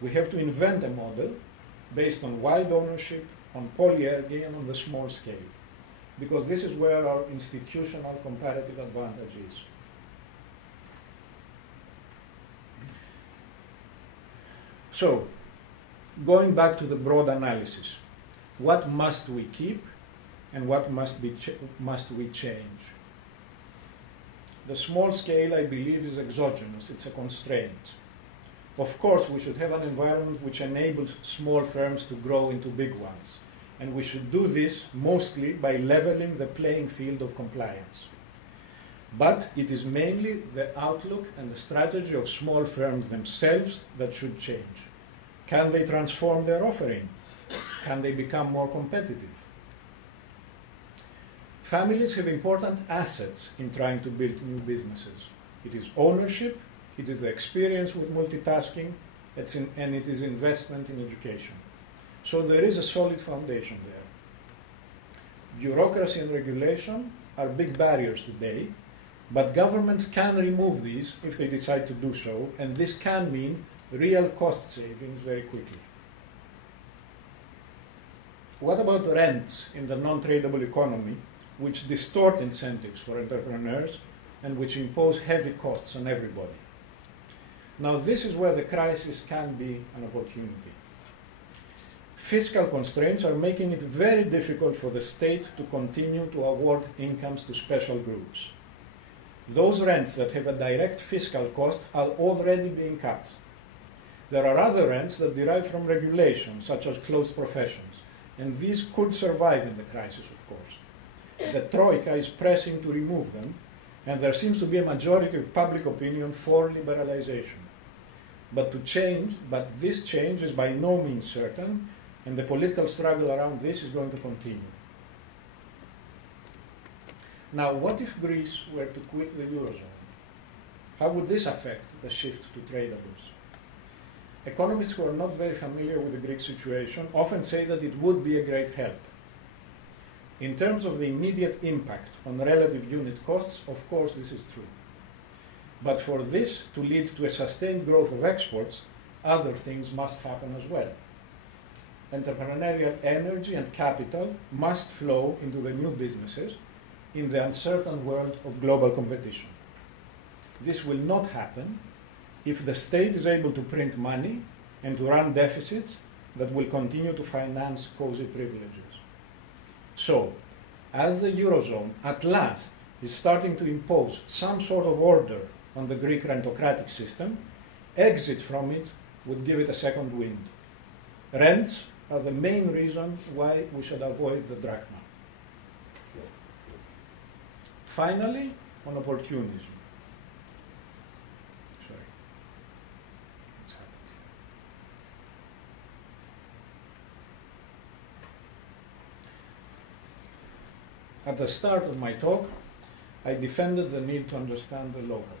We have to invent a model based on wide ownership, on polyergy, and on the small scale, because this is where our institutional comparative advantage is. So, going back to the broad analysis, what must we keep and what must we change? The small scale, I believe, is exogenous. It's a constraint. Of course, we should have an environment which enables small firms to grow into big ones. And we should do this mostly by leveling the playing field of compliance. But it is mainly the outlook and the strategy of small firms themselves that should change. Can they transform their offering? Can they become more competitive? Families have important assets in trying to build new businesses. It is ownership, it is the experience with multitasking, and it is investment in education. So there is a solid foundation there. Bureaucracy and regulation are big barriers today, but governments can remove these if they decide to do so, and this can mean real cost savings very quickly. What about rents in the non-tradable economy, which distort incentives for entrepreneurs and which impose heavy costs on everybody? Now, this is where the crisis can be an opportunity. Fiscal constraints are making it very difficult for the state to continue to award incomes to special groups. Those rents that have a direct fiscal cost are already being cut. There are other rents that derive from regulation, such as closed professions, and these could survive in the crisis, of course. The Troika is pressing to remove them, and there seems to be a majority of public opinion for liberalization. But this change is by no means certain, and the political struggle around this is going to continue. Now, what if Greece were to quit the Eurozone? How would this affect the shift to tradables? Economists who are not very familiar with the Greek situation often say that it would be a great help. In terms of the immediate impact on relative unit costs, of course this is true. But for this to lead to a sustained growth of exports, other things must happen as well. Entrepreneurial energy and capital must flow into the new businesses in the uncertain world of global competition. This will not happen if the state is able to print money and to run deficits that will continue to finance cozy privileges. So, as the Eurozone at last is starting to impose some sort of order on the Greek rentocratic system, exit from it would give it a second wind. Rents are the main reason why we should avoid the drachma. Finally, on opportunism. At the start of my talk, I defended the need to understand the local.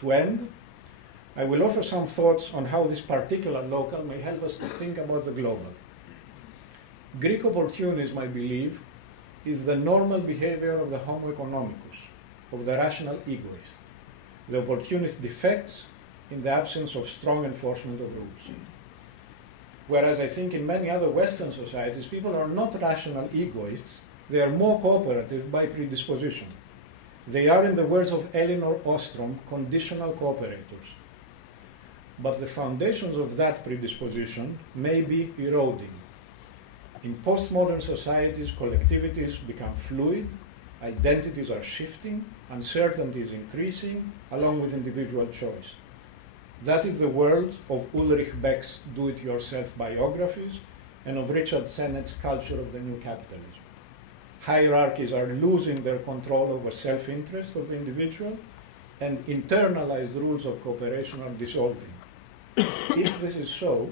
To end, I will offer some thoughts on how this particular local may help us to think about the global. Greek opportunism, I believe, is the normal behavior of the homo economicus, of the rational egoist. The opportunist defects in the absence of strong enforcement of rules. Whereas I think in many other Western societies, people are not rational egoists, they are more cooperative by predisposition. They are, in the words of Elinor Ostrom, conditional cooperators. But the foundations of that predisposition may be eroding. In postmodern societies, collectivities become fluid, identities are shifting, uncertainty is increasing, along with individual choice. That is the world of Ulrich Beck's do-it-yourself biographies and of Richard Sennett's culture of the new capitalism. Hierarchies are losing their control over self-interest of the individual, and internalized rules of cooperation are dissolving. If this is so,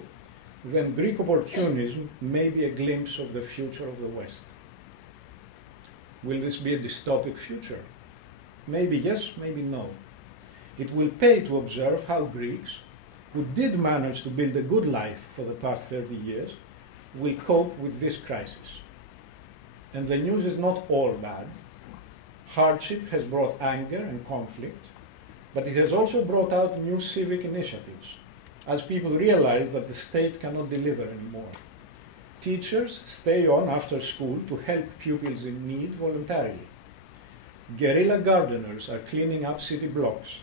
then Greek opportunism may be a glimpse of the future of the West. Will this be a dystopic future? Maybe yes, maybe no. It will pay to observe how Greeks, who did manage to build a good life for the past 30 years, will cope with this crisis. And the news is not all bad. Hardship has brought anger and conflict, but it has also brought out new civic initiatives, as people realize that the state cannot deliver anymore. Teachers stay on after school to help pupils in need voluntarily. Guerrilla gardeners are cleaning up city blocks.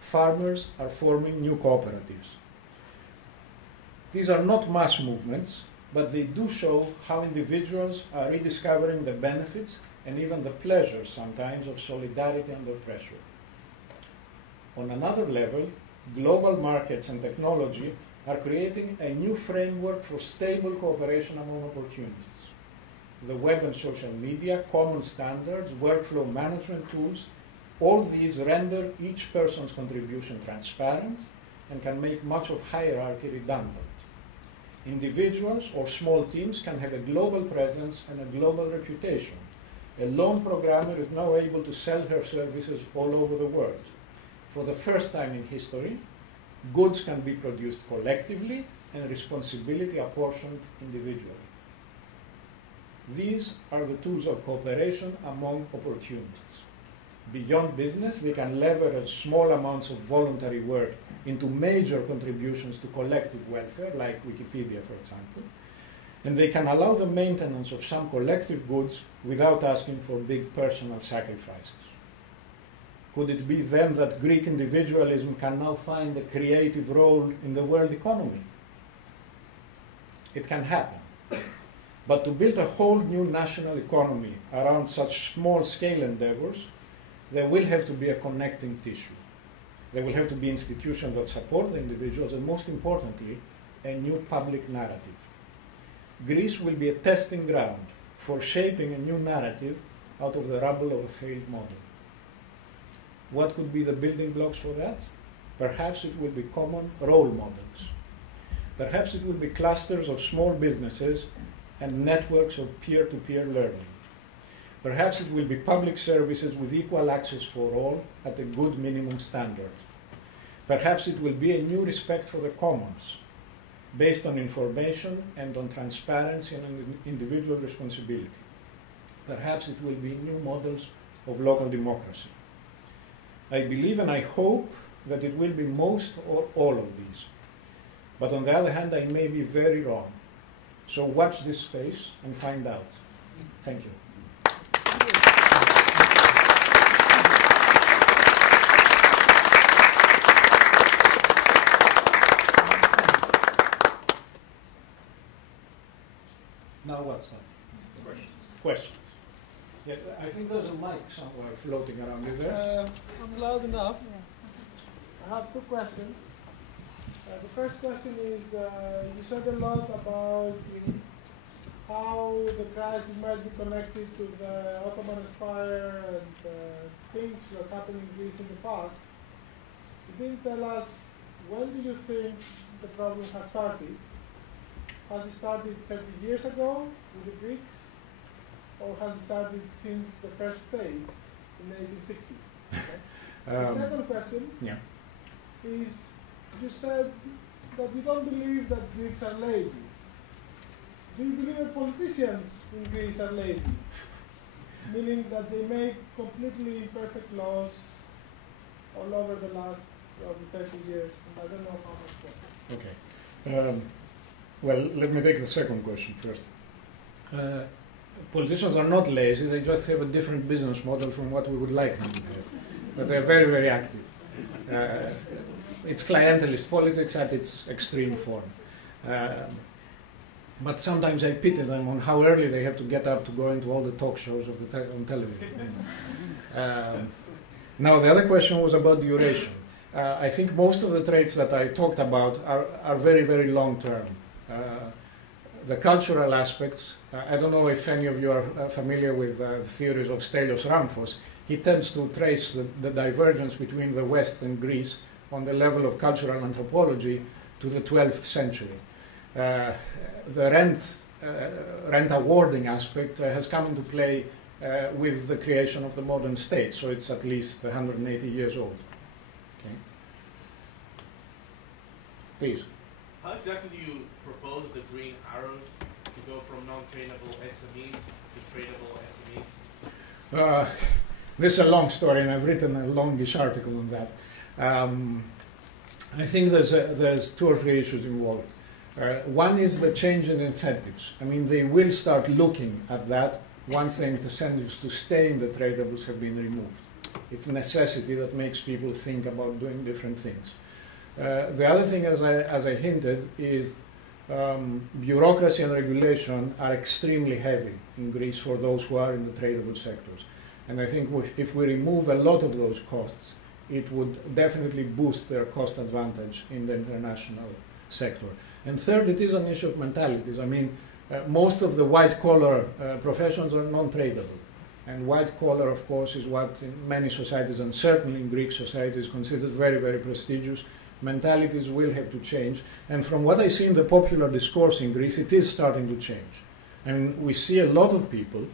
Farmers are forming new cooperatives. These are not mass movements, but they do show how individuals are rediscovering the benefits and even the pleasures sometimes of solidarity under pressure. On another level, global markets and technology are creating a new framework for stable cooperation among opportunists. The web and social media, common standards, workflow management tools, all these render each person's contribution transparent and can make much of hierarchy redundant. Individuals or small teams can have a global presence and a global reputation. A loan programmer is now able to sell her services all over the world. For the first time in history, goods can be produced collectively and responsibility apportioned individually. These are the tools of cooperation among opportunists. Beyond business, they can leverage small amounts of voluntary work into major contributions to collective welfare, like Wikipedia, for example, and they can allow the maintenance of some collective goods without asking for big personal sacrifices. Could it be then that Greek individualism can now find a creative role in the world economy? It can happen. But to build a whole new national economy around such small-scale endeavors, there will have to be a connecting tissue. There will have to be institutions that support the individuals, and most importantly, a new public narrative. Greece will be a testing ground for shaping a new narrative out of the rubble of a failed model. What could be the building blocks for that? Perhaps it will be common role models. Perhaps it will be clusters of small businesses and networks of peer-to-peer learning. Perhaps it will be public services with equal access for all at a good minimum standard. Perhaps it will be a new respect for the commons, based on information and on transparency and on individual responsibility. Perhaps it will be new models of local democracy. I believe and I hope that it will be most or all of these. But on the other hand, I may be very wrong. So watch this space and find out. Thank you. Now what's that? Questions. Yeah, I think there's a mic somewhere floating around. Is there? I'm loud enough. I have two questions. The first question is, you said a lot about how the crisis might be connected to the Ottoman Empire and things that happened in Greece in the past. You didn't tell us, when do you think the problem has started? Has it started 30 years ago with the Greeks? Or has it started since the first state in 1860? Okay. The second question is, you said that you don't believe that Greeks are lazy. Do you believe that politicians in Greece are lazy? Meaning that they make completely imperfect laws all over the last 30 years. I don't know how much more. Okay. Well, let me take the second question first. Politicians are not lazy, they just have a different business model from what we would like them to have. But they're very, very active. It's clientelist politics at its extreme form. But sometimes I pity them on how early they have to get up to go into all the talk shows of on television. Now, the other question was about duration. I think most of the traits that I talked about are very, very long-term. The cultural aspects, I don't know if any of you are familiar with theories of Stelios Ramphos. He tends to trace the divergence between the West and Greece on the level of cultural anthropology to the 12th century. The rent awarding aspect has come into play with the creation of the modern state, so it's at least 180 years old. Okay. Please. How exactly do you propose the green arrows to go from non-trainable SMEs to tradable SMEs? This is a long story, and I've written a longish article on that. I think there's two or three issues involved. One is the change in incentives. I mean, they will start looking at that once the incentives to stay in the tradables have been removed. It's a necessity that makes people think about doing different things. The other thing, as I hinted, is bureaucracy and regulation are extremely heavy in Greece for those who are in the tradable sectors. And I think if we remove a lot of those costs, it would definitely boost their cost advantage in the international sector. And third, it is an issue of mentalities. I mean, most of the white-collar professions are non-tradable. And white-collar, of course, is what in many societies, and certainly in Greek society, is considered very, very prestigious. Mentalities will have to change. And from what I see in the popular discourse in Greece, it is starting to change. I mean, we see a lot of people,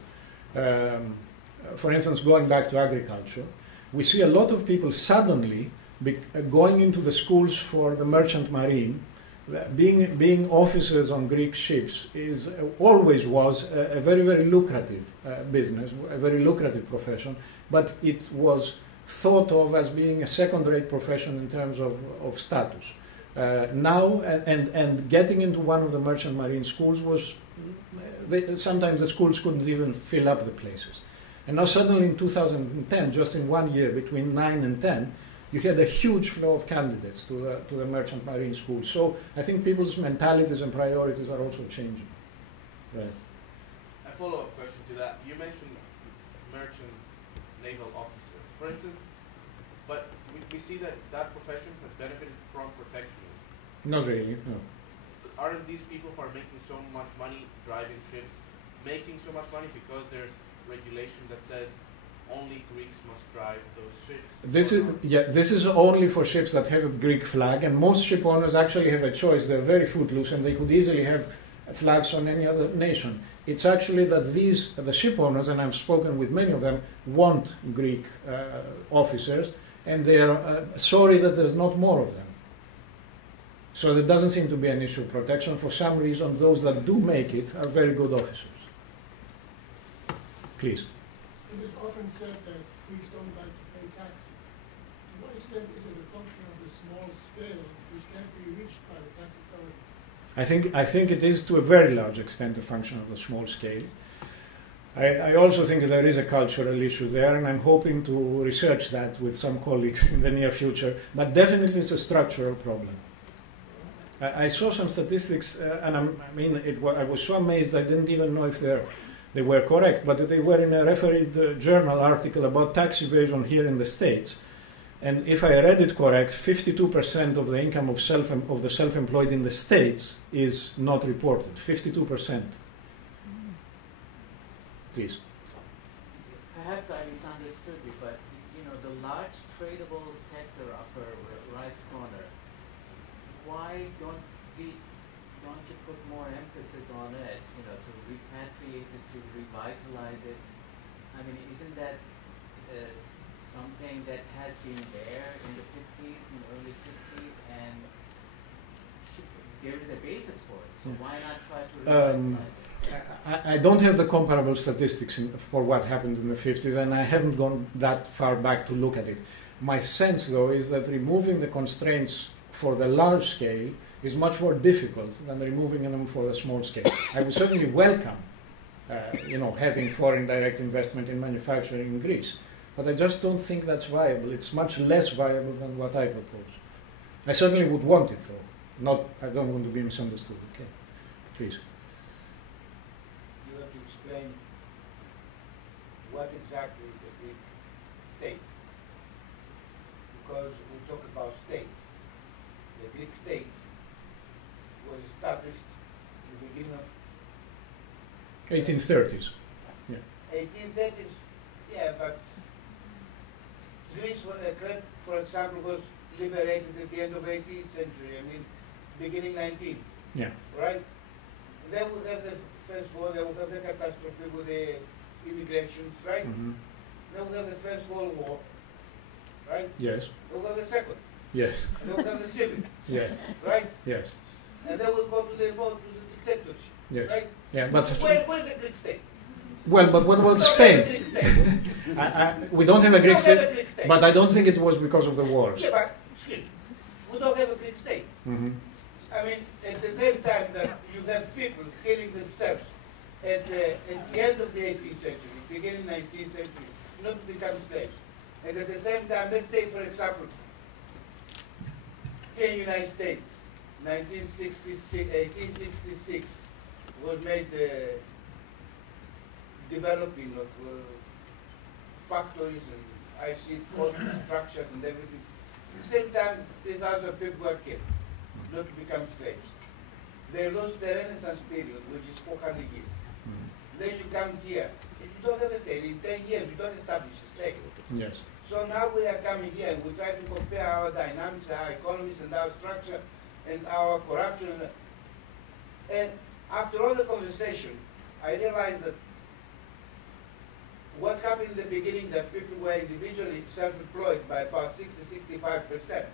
for instance, going back to agriculture, we see a lot of people suddenly going into the schools for the merchant marine. Being officers on Greek ships always was a very, very lucrative business, a very lucrative profession, but it was thought of as being a second-rate profession in terms of status. Now, and getting into one of the merchant marine schools was, sometimes the schools couldn't even fill up the places. And now suddenly in 2010, just in 1 year, between 9 and 10, you had a huge flow of candidates to the merchant marine school. So I think people's mentalities and priorities are also changing. Right. A follow-up question to that. You mentioned merchant naval officers, for instance, but we see that profession has benefited from protectionism. Not really, no. Aren't these people who are making so much money driving ships making so much money because there's regulation that says only Greeks must drive those ships? This is only for ships that have a Greek flag, and most ship owners actually have a choice. They're very footloose, and they could easily have flags on any other nation. It's actually that the ship owners, and I've spoken with many of them, want Greek officers, and they're sorry that there's not more of them. So there doesn't seem to be an issue of protection. For some reason, those that do make it are very good officers. Please. It is often said that Greeks don't like to pay taxes. To what extent is it a function of the small scale which can't be reached by the tax authorities? I think it is to a very large extent a function of the small scale. I also think there is a cultural issue there, and I'm hoping to research that with some colleagues in the near future. But definitely it's a structural problem. I saw some statistics, and I was so amazed I didn't even know if they were correct, but they were in a refereed journal article about tax evasion here in the States. And if I read it correct, 52% of the income of the self-employed in the States is not reported. 52%. Please. Perhaps I misunderstood you, but the large tradable sector upper right corner, why don't you put more emphasis on it, to repatriate it, to revitalize it? I mean, isn't that something that has been there in the 50s and early 60s, and there is a basis for it, so why not try to revitalize it? I don't have the comparable statistics for what happened in the 50s, and I haven't gone that far back to look at it. My sense, though, is that removing the constraints for the large scale is much more difficult than removing them for the small scale. I would certainly welcome, having foreign direct investment in manufacturing in Greece, but I just don't think that's viable. It's much less viable than what I propose. I certainly would want it, though. I don't want to be misunderstood. Okay, please. You have to explain what exactly is the Greek state, because we talk about states. The Greek state was established in the beginning of 1830s. Yeah. 1830s, yeah, but Greece, for example, was liberated at the end of 18th century. Beginning 19th. Yeah. Right. Then we have the First War. Then we have the catastrophe with the immigrations. Right. Mm-hmm. Then we have the First World War. Right. Yes. Then we have the Second. Yes. And then we have the Civil. Yes. Right. Yes. And then we go to the dictatorship. Yes. Right. Yeah, but where's the Greek state? Well, but what about Spain? We don't have a Greek state, but I don't think it was because of the wars. Yeah, but excuse me, we don't have a Greek state. Mm-hmm. At the same time that you have people killing themselves at the end of the 18th century, beginning 19th century, not to become slaves. And at the same time, let's say, for example, here in the United States, 1866 was made the developing of factories and I see cold structures and everything. At the same time, 3,000 people were killed, not to become slaves. They lost the Renaissance period, which is 400 years. Then you come here, and you don't have a state. In 10 years, you don't establish a state. Yes. So now we are coming here and we try to compare our dynamics, our economies, and our structure, and our corruption. And after all the conversation, I realized that what happened in the beginning, that people were individually self-employed by about 60–65%.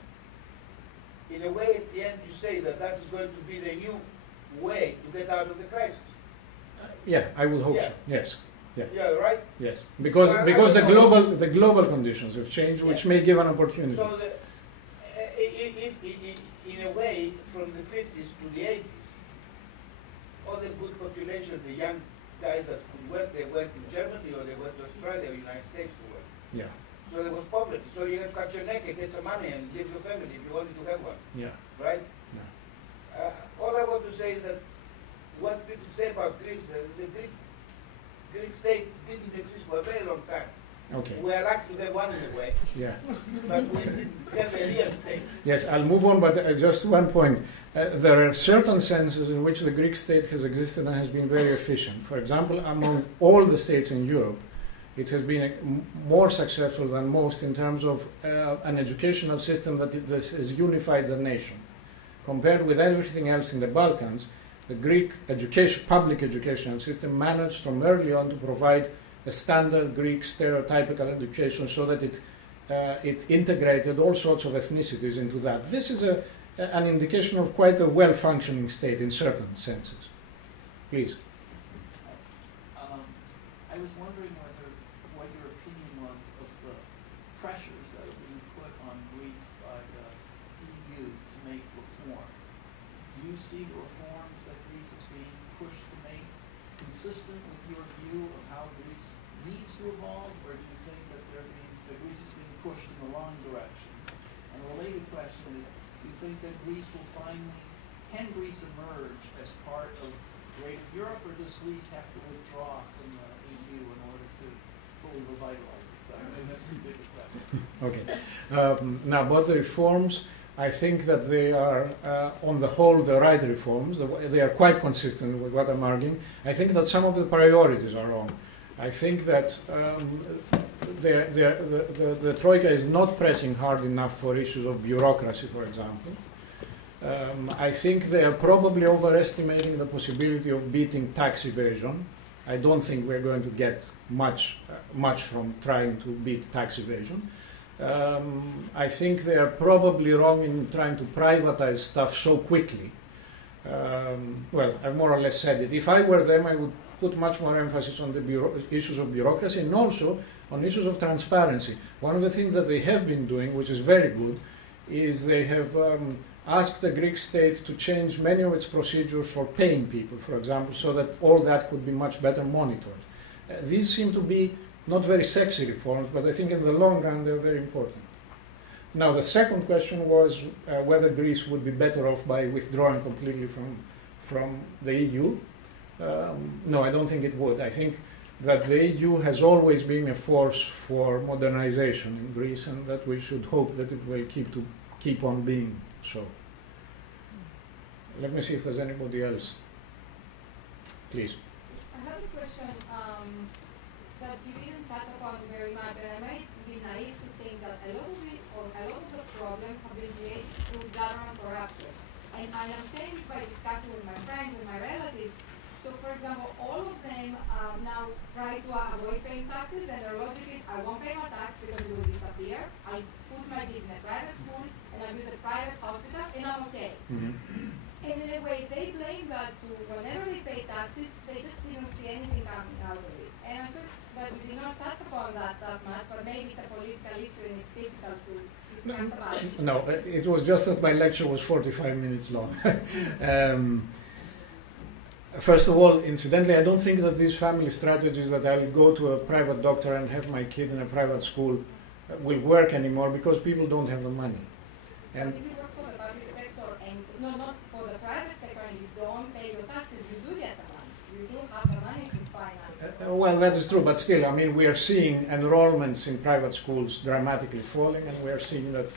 In a way, at the end, you say that that is going to be the new way to get out of the crisis. Yeah, I would hope so. Yes. Yeah. Yeah, right? Yes. Because the global conditions have changed, which may give an opportunity. So if in a way, from the 50s to the 80s, all the good population, the young guys that could work, they went to Germany or they went to Australia or United States to work. Yeah. So there was poverty. So you had to cut your neck and get some money and live your family if you wanted to have one. Yeah. Right? Yeah. All I want to say is that what people say about Greece, the Greek state didn't exist for a very long time. Okay. We are lucky to have one in a way, Yeah. but we didn't have a real state. Yes, I'll move on, but just one point. There are certain senses in which the Greek state has existed and has been very efficient. For example, among all the states in Europe, it has been more successful than most in terms of an educational system that has unified the nation. Compared with everything else in the Balkans, the Greek public educational system managed from early on to provide a standard Greek stereotypical education so that it integrated all sorts of ethnicities into that. This is an indication of quite a well-functioning state in certain senses. Please. I was wondering what your opinion was of the pressures that are being put on Greece by the EU to make reforms. Do you see the reforms that Greece is being pushed to make consistent with your view of how Greece needs to evolve, or do you think that Greece is being pushed in the wrong direction? And a related question is, do you think that Greece will can Greece emerge as part of Greater Europe, or does Greece have to withdraw from the EU in order to fully revitalize itself? I think that's too big a question. Okay. Now, both the reforms, I think that they are, on the whole, the right reforms. They are quite consistent with what I'm arguing. I think that some of the priorities are wrong. I think that the Troika is not pressing hard enough for issues of bureaucracy, for example. I think they are probably overestimating the possibility of beating tax evasion. I don't think we're going to get much from trying to beat tax evasion. I think they are probably wrong in trying to privatize stuff so quickly. Well, I've more or less said it. If I were them, I would put much more emphasis on the issues of bureaucracy and also on issues of transparency. One of the things that they have been doing, which is very good, is they have asked the Greek state to change many of its procedures for paying people, for example, so that all that could be much better monitored. These seem to be not very sexy reforms, but I think in the long run they're very important. Now, the second question was whether Greece would be better off by withdrawing completely from the EU. No, I don't think it would. I think that the EU has always been a force for modernization in Greece, and that we should hope that it will keep on being so. Let me see if there's anybody else. Please. I have a question that you didn't touch upon very much, and I might be naive to think that a lot of the problems have been created through government corruption. And I am saying this by discussing with my friends and my relatives. So, for example, all of them now try to avoid paying taxes, and their logic is, I won't pay my tax because it will disappear. I'll put my kids in a private school, and I'll use a private hospital, and I'm okay. Mm-hmm. And in a way, they blame that to whenever they pay taxes, they just didn't see anything coming out of it. And I'm sure that we did not touch upon that much, but maybe it's a political issue and it's difficult to discuss about it. No, it was just that my lecture was 45 minutes long. First of all, incidentally, I don't think that these family strategies that I'll go to a private doctor and have my kid in a private school will work anymore because people don't have the money. And but if you work for the public sector and not for the private sector and you don't pay your taxes, you do get the money. You do have the money to finance. Well, that is true, but still, I mean, we are seeing enrollments in private schools dramatically falling, and we are seeing that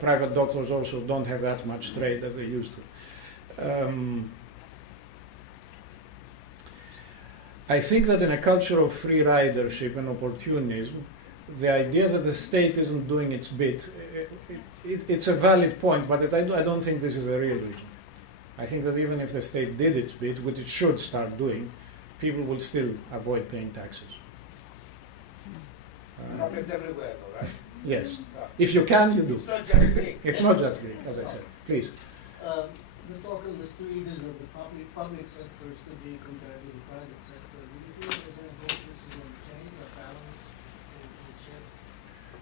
private doctors also don't have that much trade as they used to. I think that in a culture of free ridership and opportunism, the idea that the state isn't doing its bit, it's a valid point, but I don't think this is the real reason. I think that even if the state did its bit, which it should start doing, people will still avoid paying taxes. It happens everywhere, though, right? Yes. If you can, you do. It's not just Greek. It's not just Greek, as I said. Please. The talk on the street is that the public sector is to be compared to the private sector. Do you feel there's any hope this is going to change, that balance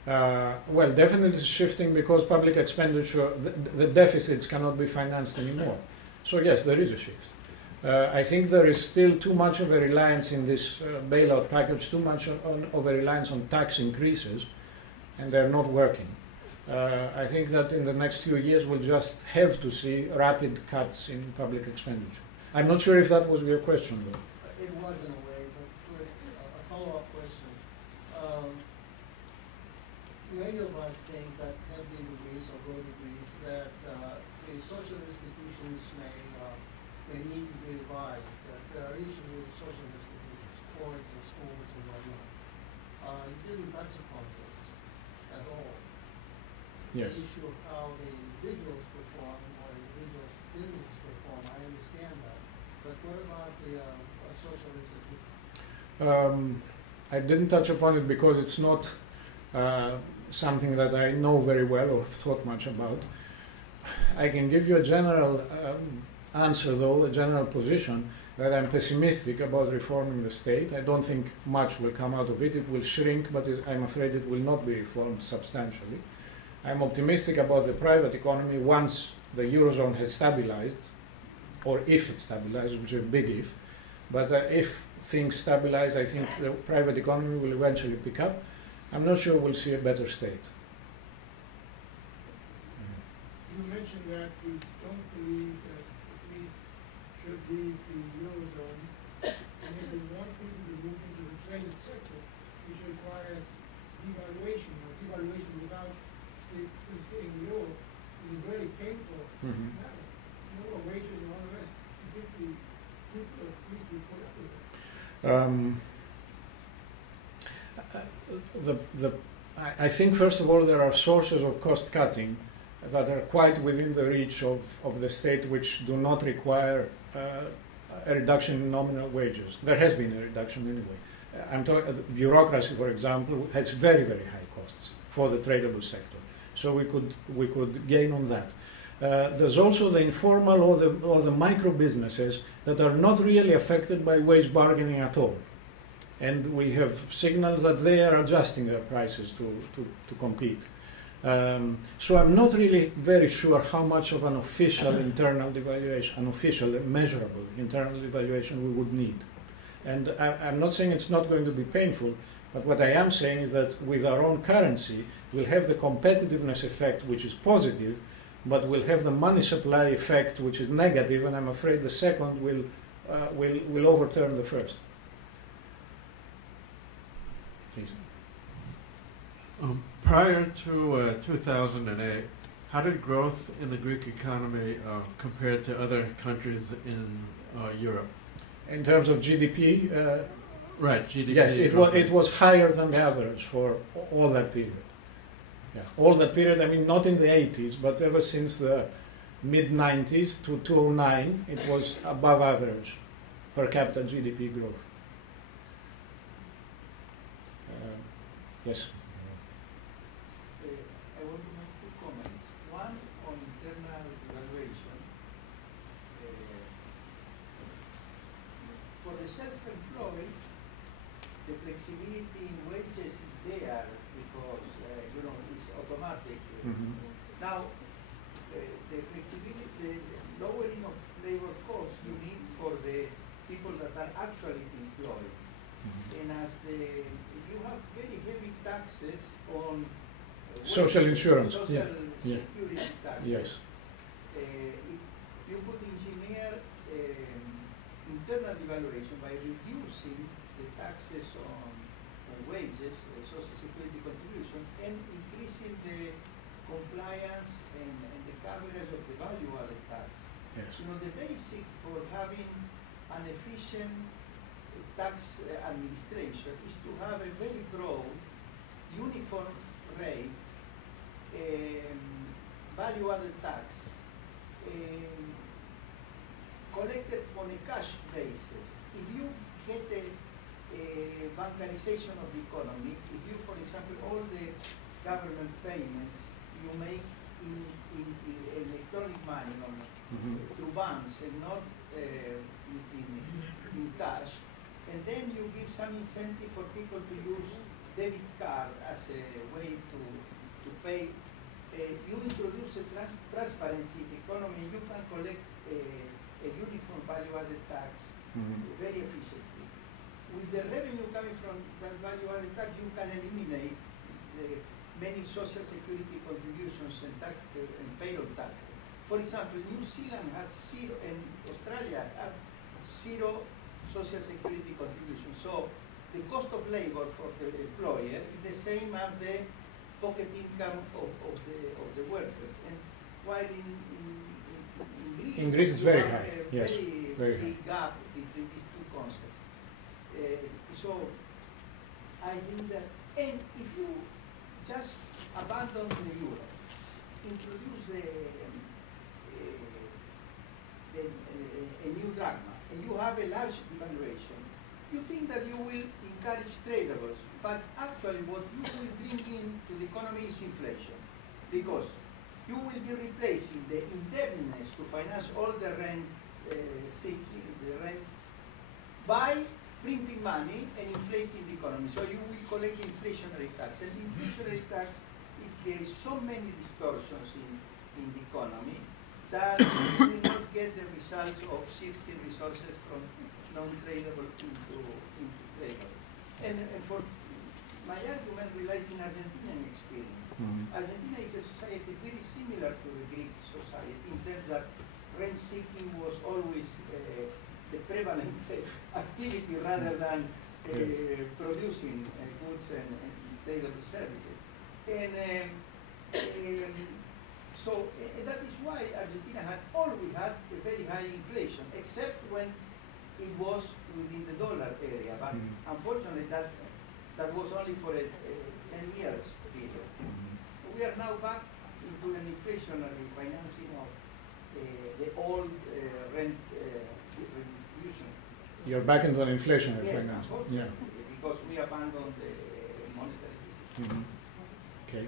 will shift? Well, definitely it's shifting because public expenditure, the deficits cannot be financed anymore. So yes, there is a shift. I think there is still too much of a reliance in this bailout package, too much of a reliance on tax increases, and they're not working. I think that in the next few years we'll just have to see rapid cuts in public expenditure. I'm not sure if that was your question, though. It was in a way, but with a follow-up question. Many of us think that have been to Greece or go to Greece that the social institutions may need to be revived, that there are issues with social institutions, courts and schools and whatnot. you didn't touch upon this at all. Yes. The issue of how the individuals perform or individual businesses perform, I understand that. But what about the social institutions? I didn't touch upon it because it's not something that I know very well or thought much about. I can give you a general answer, though, a general position, that I'm pessimistic about reforming the state. I don't think much will come out of it. It will shrink, but I'm afraid it will not be reformed substantially. I'm optimistic about the private economy once the Eurozone has stabilized, or if it stabilizes, which is a big if. But if things stabilize, I think the private economy will eventually pick up. I'm not sure we'll see a better state. You mentioned that you don't believe that Greece should leave the Eurozone, and if we want people to move into the traded sector, which requires devaluation, or devaluation without staying low, is a very painful matter. Lower wages and all the rest. You think the people of Greece will put up with it? I think, first of all, there are sources of cost cutting that are quite within the reach of the state, which do not require a reduction in nominal wages. There has been a reduction anyway. I'm talking bureaucracy, for example, has very, very high costs for the tradable sector. So we could gain on that. There's also the informal or the micro businesses that are not really affected by wage bargaining at all. And we have signals that they are adjusting their prices to compete. So I'm not really very sure how much of an official internal devaluation, an official, measurable internal devaluation we would need. And I'm not saying it's not going to be painful, but what I am saying is that with our own currency, we'll have the competitiveness effect, which is positive, but we'll have the money supply effect, which is negative, and I'm afraid the second will overturn the first. Please. Prior to 2008, how did growth in the Greek economy compare to other countries in Europe? In terms of GDP? Right, GDP. Yes, it was higher than the average for all that period. Yeah, all that period, I mean, not in the 80s, but ever since the mid-90s to 2009, it was above average per capita GDP growth. Yes? I want to make two comments. One on internal evaluation. For the self-employed, the flexibility in wages is there because it's automatic. Now, the flexibility, the lowering of labor costs you need for the people that are actually employed. And as you have very heavy taxes on social insurance, social security taxes. Yes. You could engineer internal devaluation by reducing the taxes on wages, social security contribution, and increasing the compliance and the coverage of the value-added tax. Yes. The basic for having an efficient tax administration is to have a very broad, uniform rate, value-added tax, collected on a cash basis. If you get a bankarization of the economy, if you, for example, all the government payments you make in electronic money, through banks and not in cash, and then you give some incentive for people to use debit card as a way to pay. You introduce a transparency in the economy, you can collect a uniform value-added tax very efficiently. With the revenue coming from that value-added tax, you can eliminate many social security contributions and payroll taxes. For example, New Zealand has zero, and Australia have zero social security contribution. So the cost of labor for the employer is the same as the pocket income of the workers. And while in Greece it's very high. Yes, very big gap between these two concepts. So I think that, and if you just abandon the euro, introduce a new drachma, and you have a large devaluation, you think that you will encourage tradables, but actually what you will bring into the economy is inflation, because you will be replacing the indebtedness to finance all the rent seeking, the rents, by printing money and inflating the economy. So you will collect the inflationary tax. And the inflationary tax, there is so many distortions in the economy that you will not get the results of shifting resources from non-tradable into tradable. And for my argument relies in Argentinian experience. Argentina is a society very similar to the Greek society in terms that rent seeking was always the prevalent activity rather than producing goods and tradable services. And so that is why Argentina had always had a very high inflation, except when it was within the dollar area. But unfortunately, that was only for a 10 years period. We are now back into an inflationary financing of the old rent redistribution. You're back into an inflationary yes, finance. Yeah. Because we abandoned the monetary system. Okay.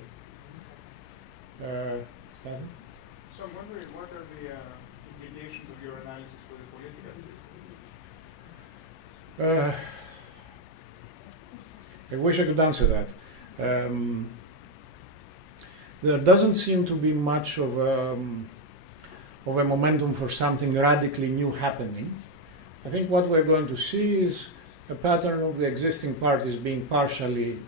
Stan? So I'm wondering, what are the implications of your analysis for the political system? I wish I could answer that. There doesn't seem to be much of a momentum for something radically new happening. I think what we're going to see is a pattern of the existing parties being partially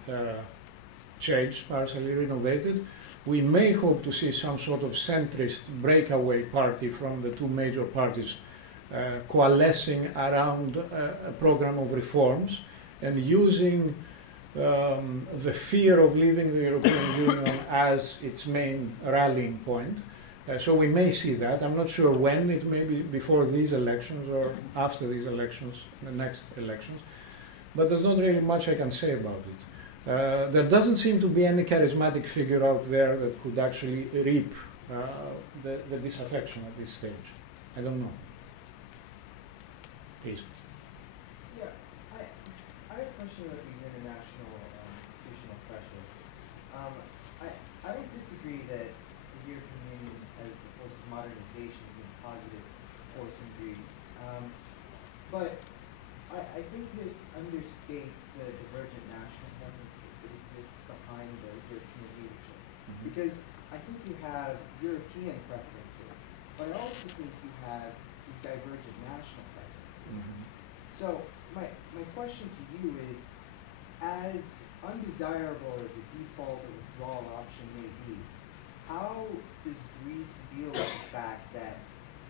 changed, partially renovated. We may hope to see some sort of centrist breakaway party from the two major parties coalescing around a program of reforms and using the fear of leaving the European Union as its main rallying point. So we may see that. I'm not sure when. It may be before these elections or after these elections, the next elections. But there's not really much I can say about it. There doesn't seem to be any charismatic figure out there that could actually reap the disaffection at this stage. I don't know. Please. Yeah, I have a question about these international institutional pressures. I don't disagree that the European Union as opposed to modernization has been a positive force in Greece. But I think this understates the divergent national preferences that exist behind the European leadership. Because I think you have European preferences, but I also think you have these divergent national preferences. So my question to you is, as undesirable as a default or withdrawal option may be, how does Greece deal with the fact that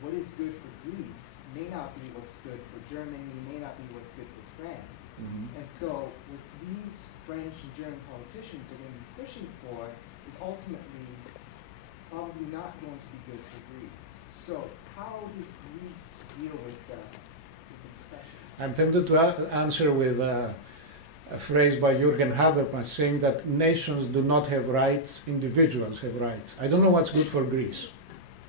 what is good for Greece may not be what's good for Germany, may not be what's good for France? And so what these French and German politicians are going to be pushing for is ultimately probably not going to be good for Greece. So how does Greece deal with these pressures? I'm tempted to answer with a phrase by Jürgen Habermas saying that nations do not have rights, individuals have rights. I don't know what's good for Greece.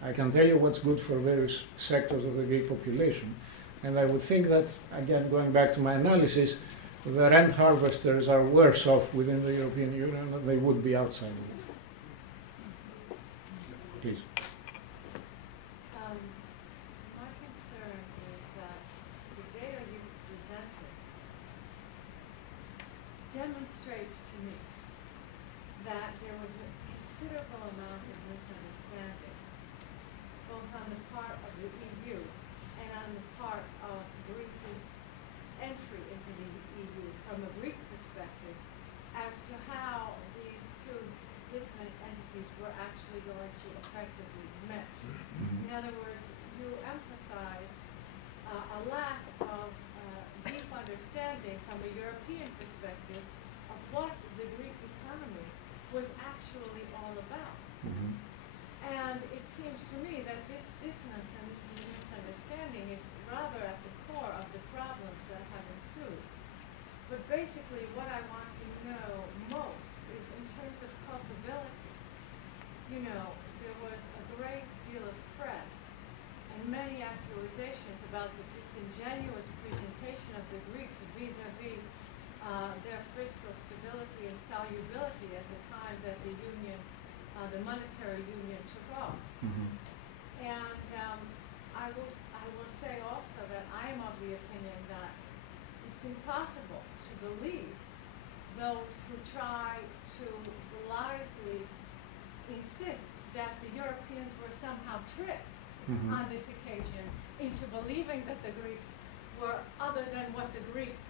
I can tell you what's good for various sectors of the Greek population. And I would think that, again, going back to my analysis, the rent harvesters are worse off within the European Union than they would be outside of it. Please. My concern is that the data you presented demonstrates to me that there was a considerable amount of misunderstanding, both on the part of the EU and on the part of Greece's entry into the EU from a Greek perspective as to how these two dissonant entities were actually going to effectively mesh. In other words, you emphasize a lack of deep understanding from a European perspective of what the Greek economy was actually all about. And it seems to me that this dissonance and this misunderstanding is rather at the core of the problems that have ensued. But basically what I want to know most is in terms of culpability. You know, there was a great deal of press and many accusations about the disingenuous presentation of the Greeks vis-a-vis their fiscal stability and solubility at the time that the union, the monetary union, took off. And I will say also that I am of the opinion that it's impossible to believe those who try to blithely insist that the Europeans were somehow tricked on this occasion into believing that the Greeks were other than what the Greeks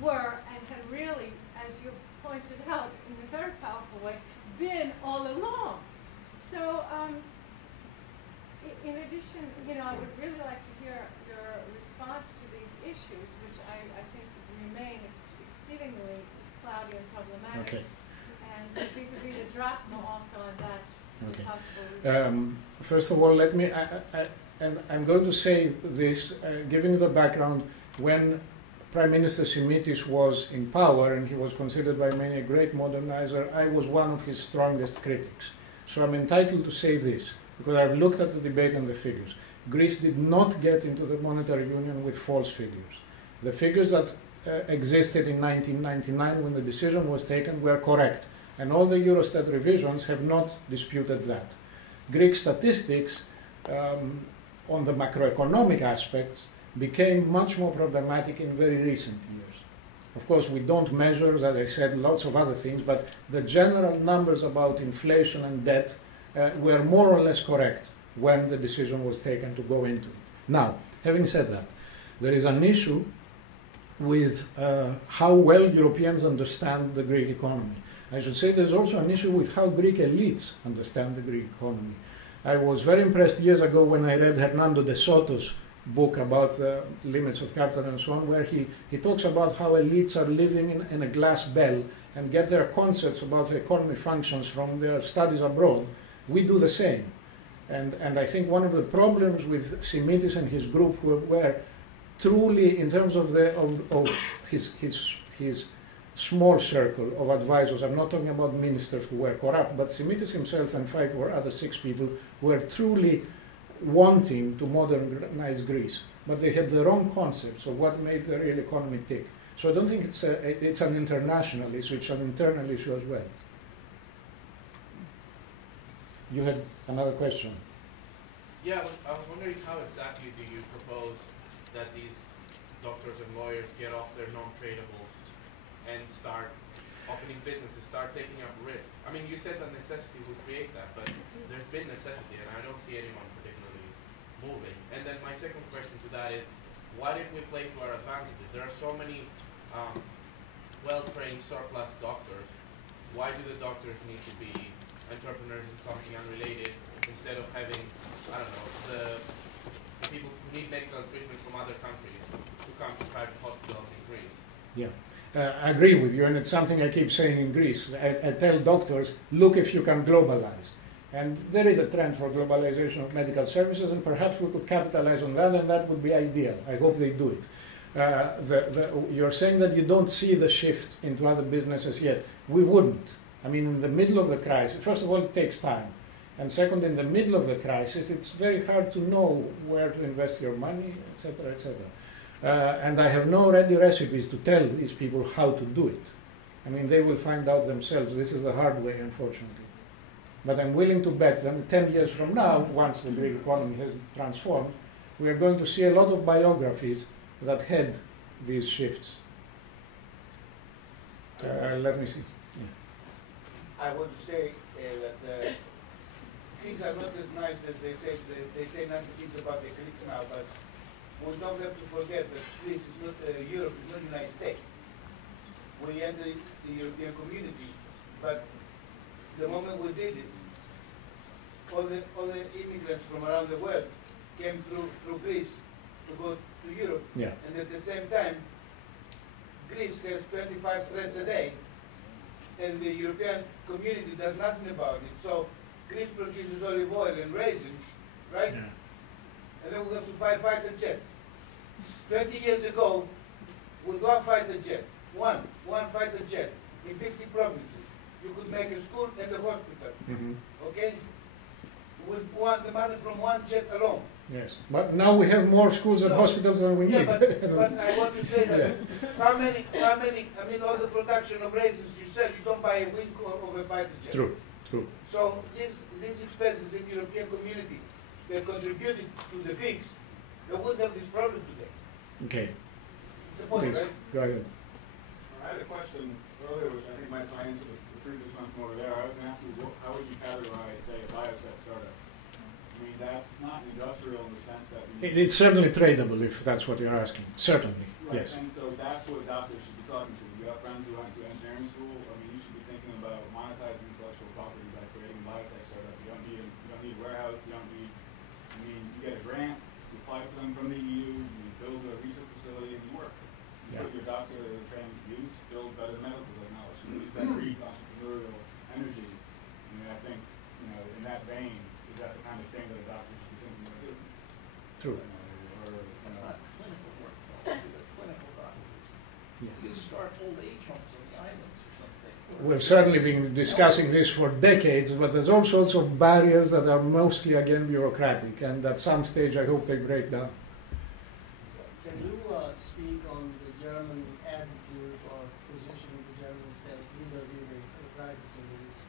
were and had really, as you pointed out in a very powerful way, been all along. So in addition, you know, I would really like to hear your response to these issues, which I think remain exceedingly cloudy and problematic. Okay. And vis-a-vis the drachma also on that possible. First of all, let me, and I'm going to say this, given the background, when Prime Minister Simitis was in power and he was considered by many a great modernizer, I was one of his strongest critics. So I'm entitled to say this, because I've looked at the debate and the figures. Greece did not get into the monetary union with false figures. The figures that existed in 1999 when the decision was taken were correct. And all the Eurostat revisions have not disputed that. Greek statistics on the macroeconomic aspects became much more problematic in very recent years. Of course, we don't measure, as I said, lots of other things, but the general numbers about inflation and debt were more or less correct when the decision was taken to go into it. Now, having said that, there is an issue with how well Europeans understand the Greek economy. I should say there's also an issue with how Greek elites understand the Greek economy. I was very impressed years ago when I read Hernando de Soto's book about the limits of capital and so on, where he talks about how elites are living in a glass bell and get their concepts about the economy functions from their studies abroad. We do the same. And I think one of the problems with Simitis and his group were truly, in terms of his small circle of advisors, I'm not talking about ministers who were corrupt, but Simitis himself and 5 or other 6 people were truly wanting to modernize Greece, but they had the wrong concepts of what made the real economy tick. So I don't think it's an international issue, it's an internal issue as well. You had another question. Yeah, I was wondering how exactly do you propose that these doctors and lawyers get off their non-tradables and start opening businesses, start taking up risk? I mean, you said that necessity would create that, but there's been necessity, and I don't see anyone particularly moving. And then my second question to that is, why did we play to our advantages? There are so many well-trained surplus doctors. Why do the doctors need to be entrepreneurs in something unrelated instead of having, I don't know, the people who need medical treatment from other countries to come to private hospitals in Greece? Yeah. I agree with you, and it's something I keep saying in Greece. I tell doctors, look if you can globalize. And there is a trend for globalization of medical services, and perhaps we could capitalize on that, and that would be ideal. I hope they do it. You're saying that you don't see the shift into other businesses yet. We wouldn't. I mean, in the middle of the crisis, first of all, it takes time. And second, in the middle of the crisis, it's very hard to know where to invest your money, etc., etc. And I have no ready recipes to tell these people how to do it. I mean, they will find out themselves. This is the hard way, unfortunately. But I'm willing to bet that 10 years from now, once the Greek economy has transformed, we are going to see a lot of biographies that had these shifts. Let me see. Yeah. I would say that things are not as nice as they say. They say nice things about the Greeks now, but we don't have to forget that Greece is not Europe, it's not the United States. We entered the European community, but the moment we did it, all the immigrants from around the world came through Greece to go to Europe. Yeah. And at the same time, Greece has 25 threats a day, and the European community does nothing about it. So Greece produces olive oil and raisins, right? Yeah. And then we have to fight fighter jets. 20 years ago, with one fighter jet, one fighter jet, in 50 provinces. You could make a school and a hospital, okay? With the money from one jet alone. Yes, but now we have more schools and hospitals than we need. But I want to say that how many, I mean, all the production of raisins you sell, you don't buy a wing of a fighter jet. True. So these expenses in the European community, they contributed to the peaks, they wouldn't have this problem today. Okay. It's a point, Please, right? go ahead. I had a question earlier, which I think might tie into the previous one from over there. I was going to ask you, how would you categorize, say, a biotech startup? I mean, that's not industrial in the sense that... It's certainly tradable, if that's what you're asking. Certainly, right, yes. And so that's what doctors should be talking to. You have friends who went to engineering school. I mean, you should be thinking about monetizing intellectual property by creating a biotech startup. You don't need a warehouse. You don't need... I mean, you get a grant, you apply for them from the EU, you build a research facility, and you work. You put your doctor training to use, build better medical technology, use that Greek entrepreneurial energy. I mean, I think, in that vein, is that the kind of thing that a doctor should be thinking about doing? True. That's not clinical work, though. It's clinical doctors. You start old age homes on the islands or something. We've certainly been discussing this for decades, but there's all sorts of barriers that are mostly, again, bureaucratic, and at some stage I hope they break down. Can you speak on the German attitude or position of the German state vis-a-vis the crisis in Greece?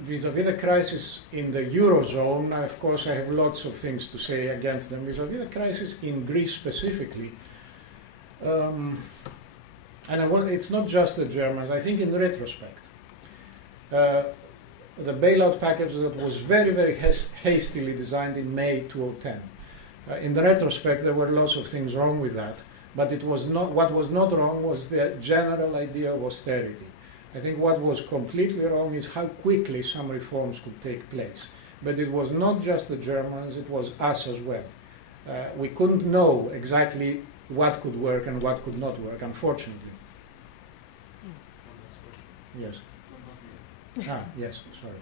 Vis-a-vis the crisis in the Eurozone, of course I have lots of things to say against them. Vis-a-vis the crisis in Greece specifically, it's not just the Germans, I think in retrospect, the bailout package that was very, very hastily designed in May 2010. In the retrospect, there were lots of things wrong with that, but what was not wrong was the general idea of austerity. I think what was completely wrong is how quickly some reforms could take place. But it was not just the Germans, it was us as well. We couldn't know exactly what could work and what could not work, unfortunately. Yes. Yes, sorry.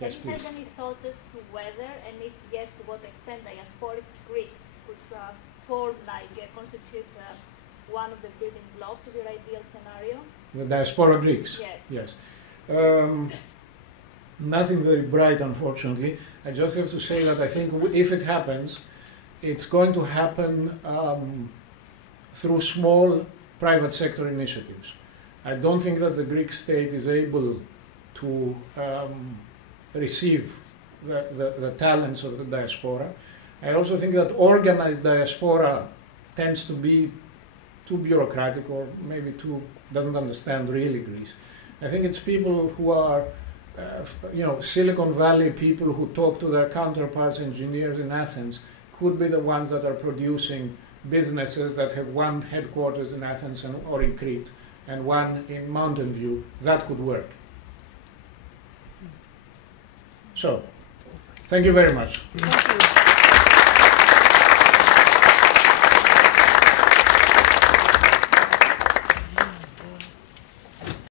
Yes, Have you please. had any thoughts as to whether, and if yes, to what extent, diasporic Greeks could constitute one of the building blocks of your ideal scenario? The diaspora Greeks? Yes. Nothing very bright, unfortunately. I just have to say that I think if it happens, it's going to happen through small private sector initiatives. I don't think that the Greek state is able to receive the talents of the diaspora. I also think that organized diaspora tends to be too bureaucratic or maybe doesn't understand really Greece. I think it's people who are, Silicon Valley people who talk to their counterparts, engineers in Athens, could be the ones that are producing businesses that have one headquarters in Athens or in Crete and one in Mountain View. That could work. So, thank you very much. Thank you.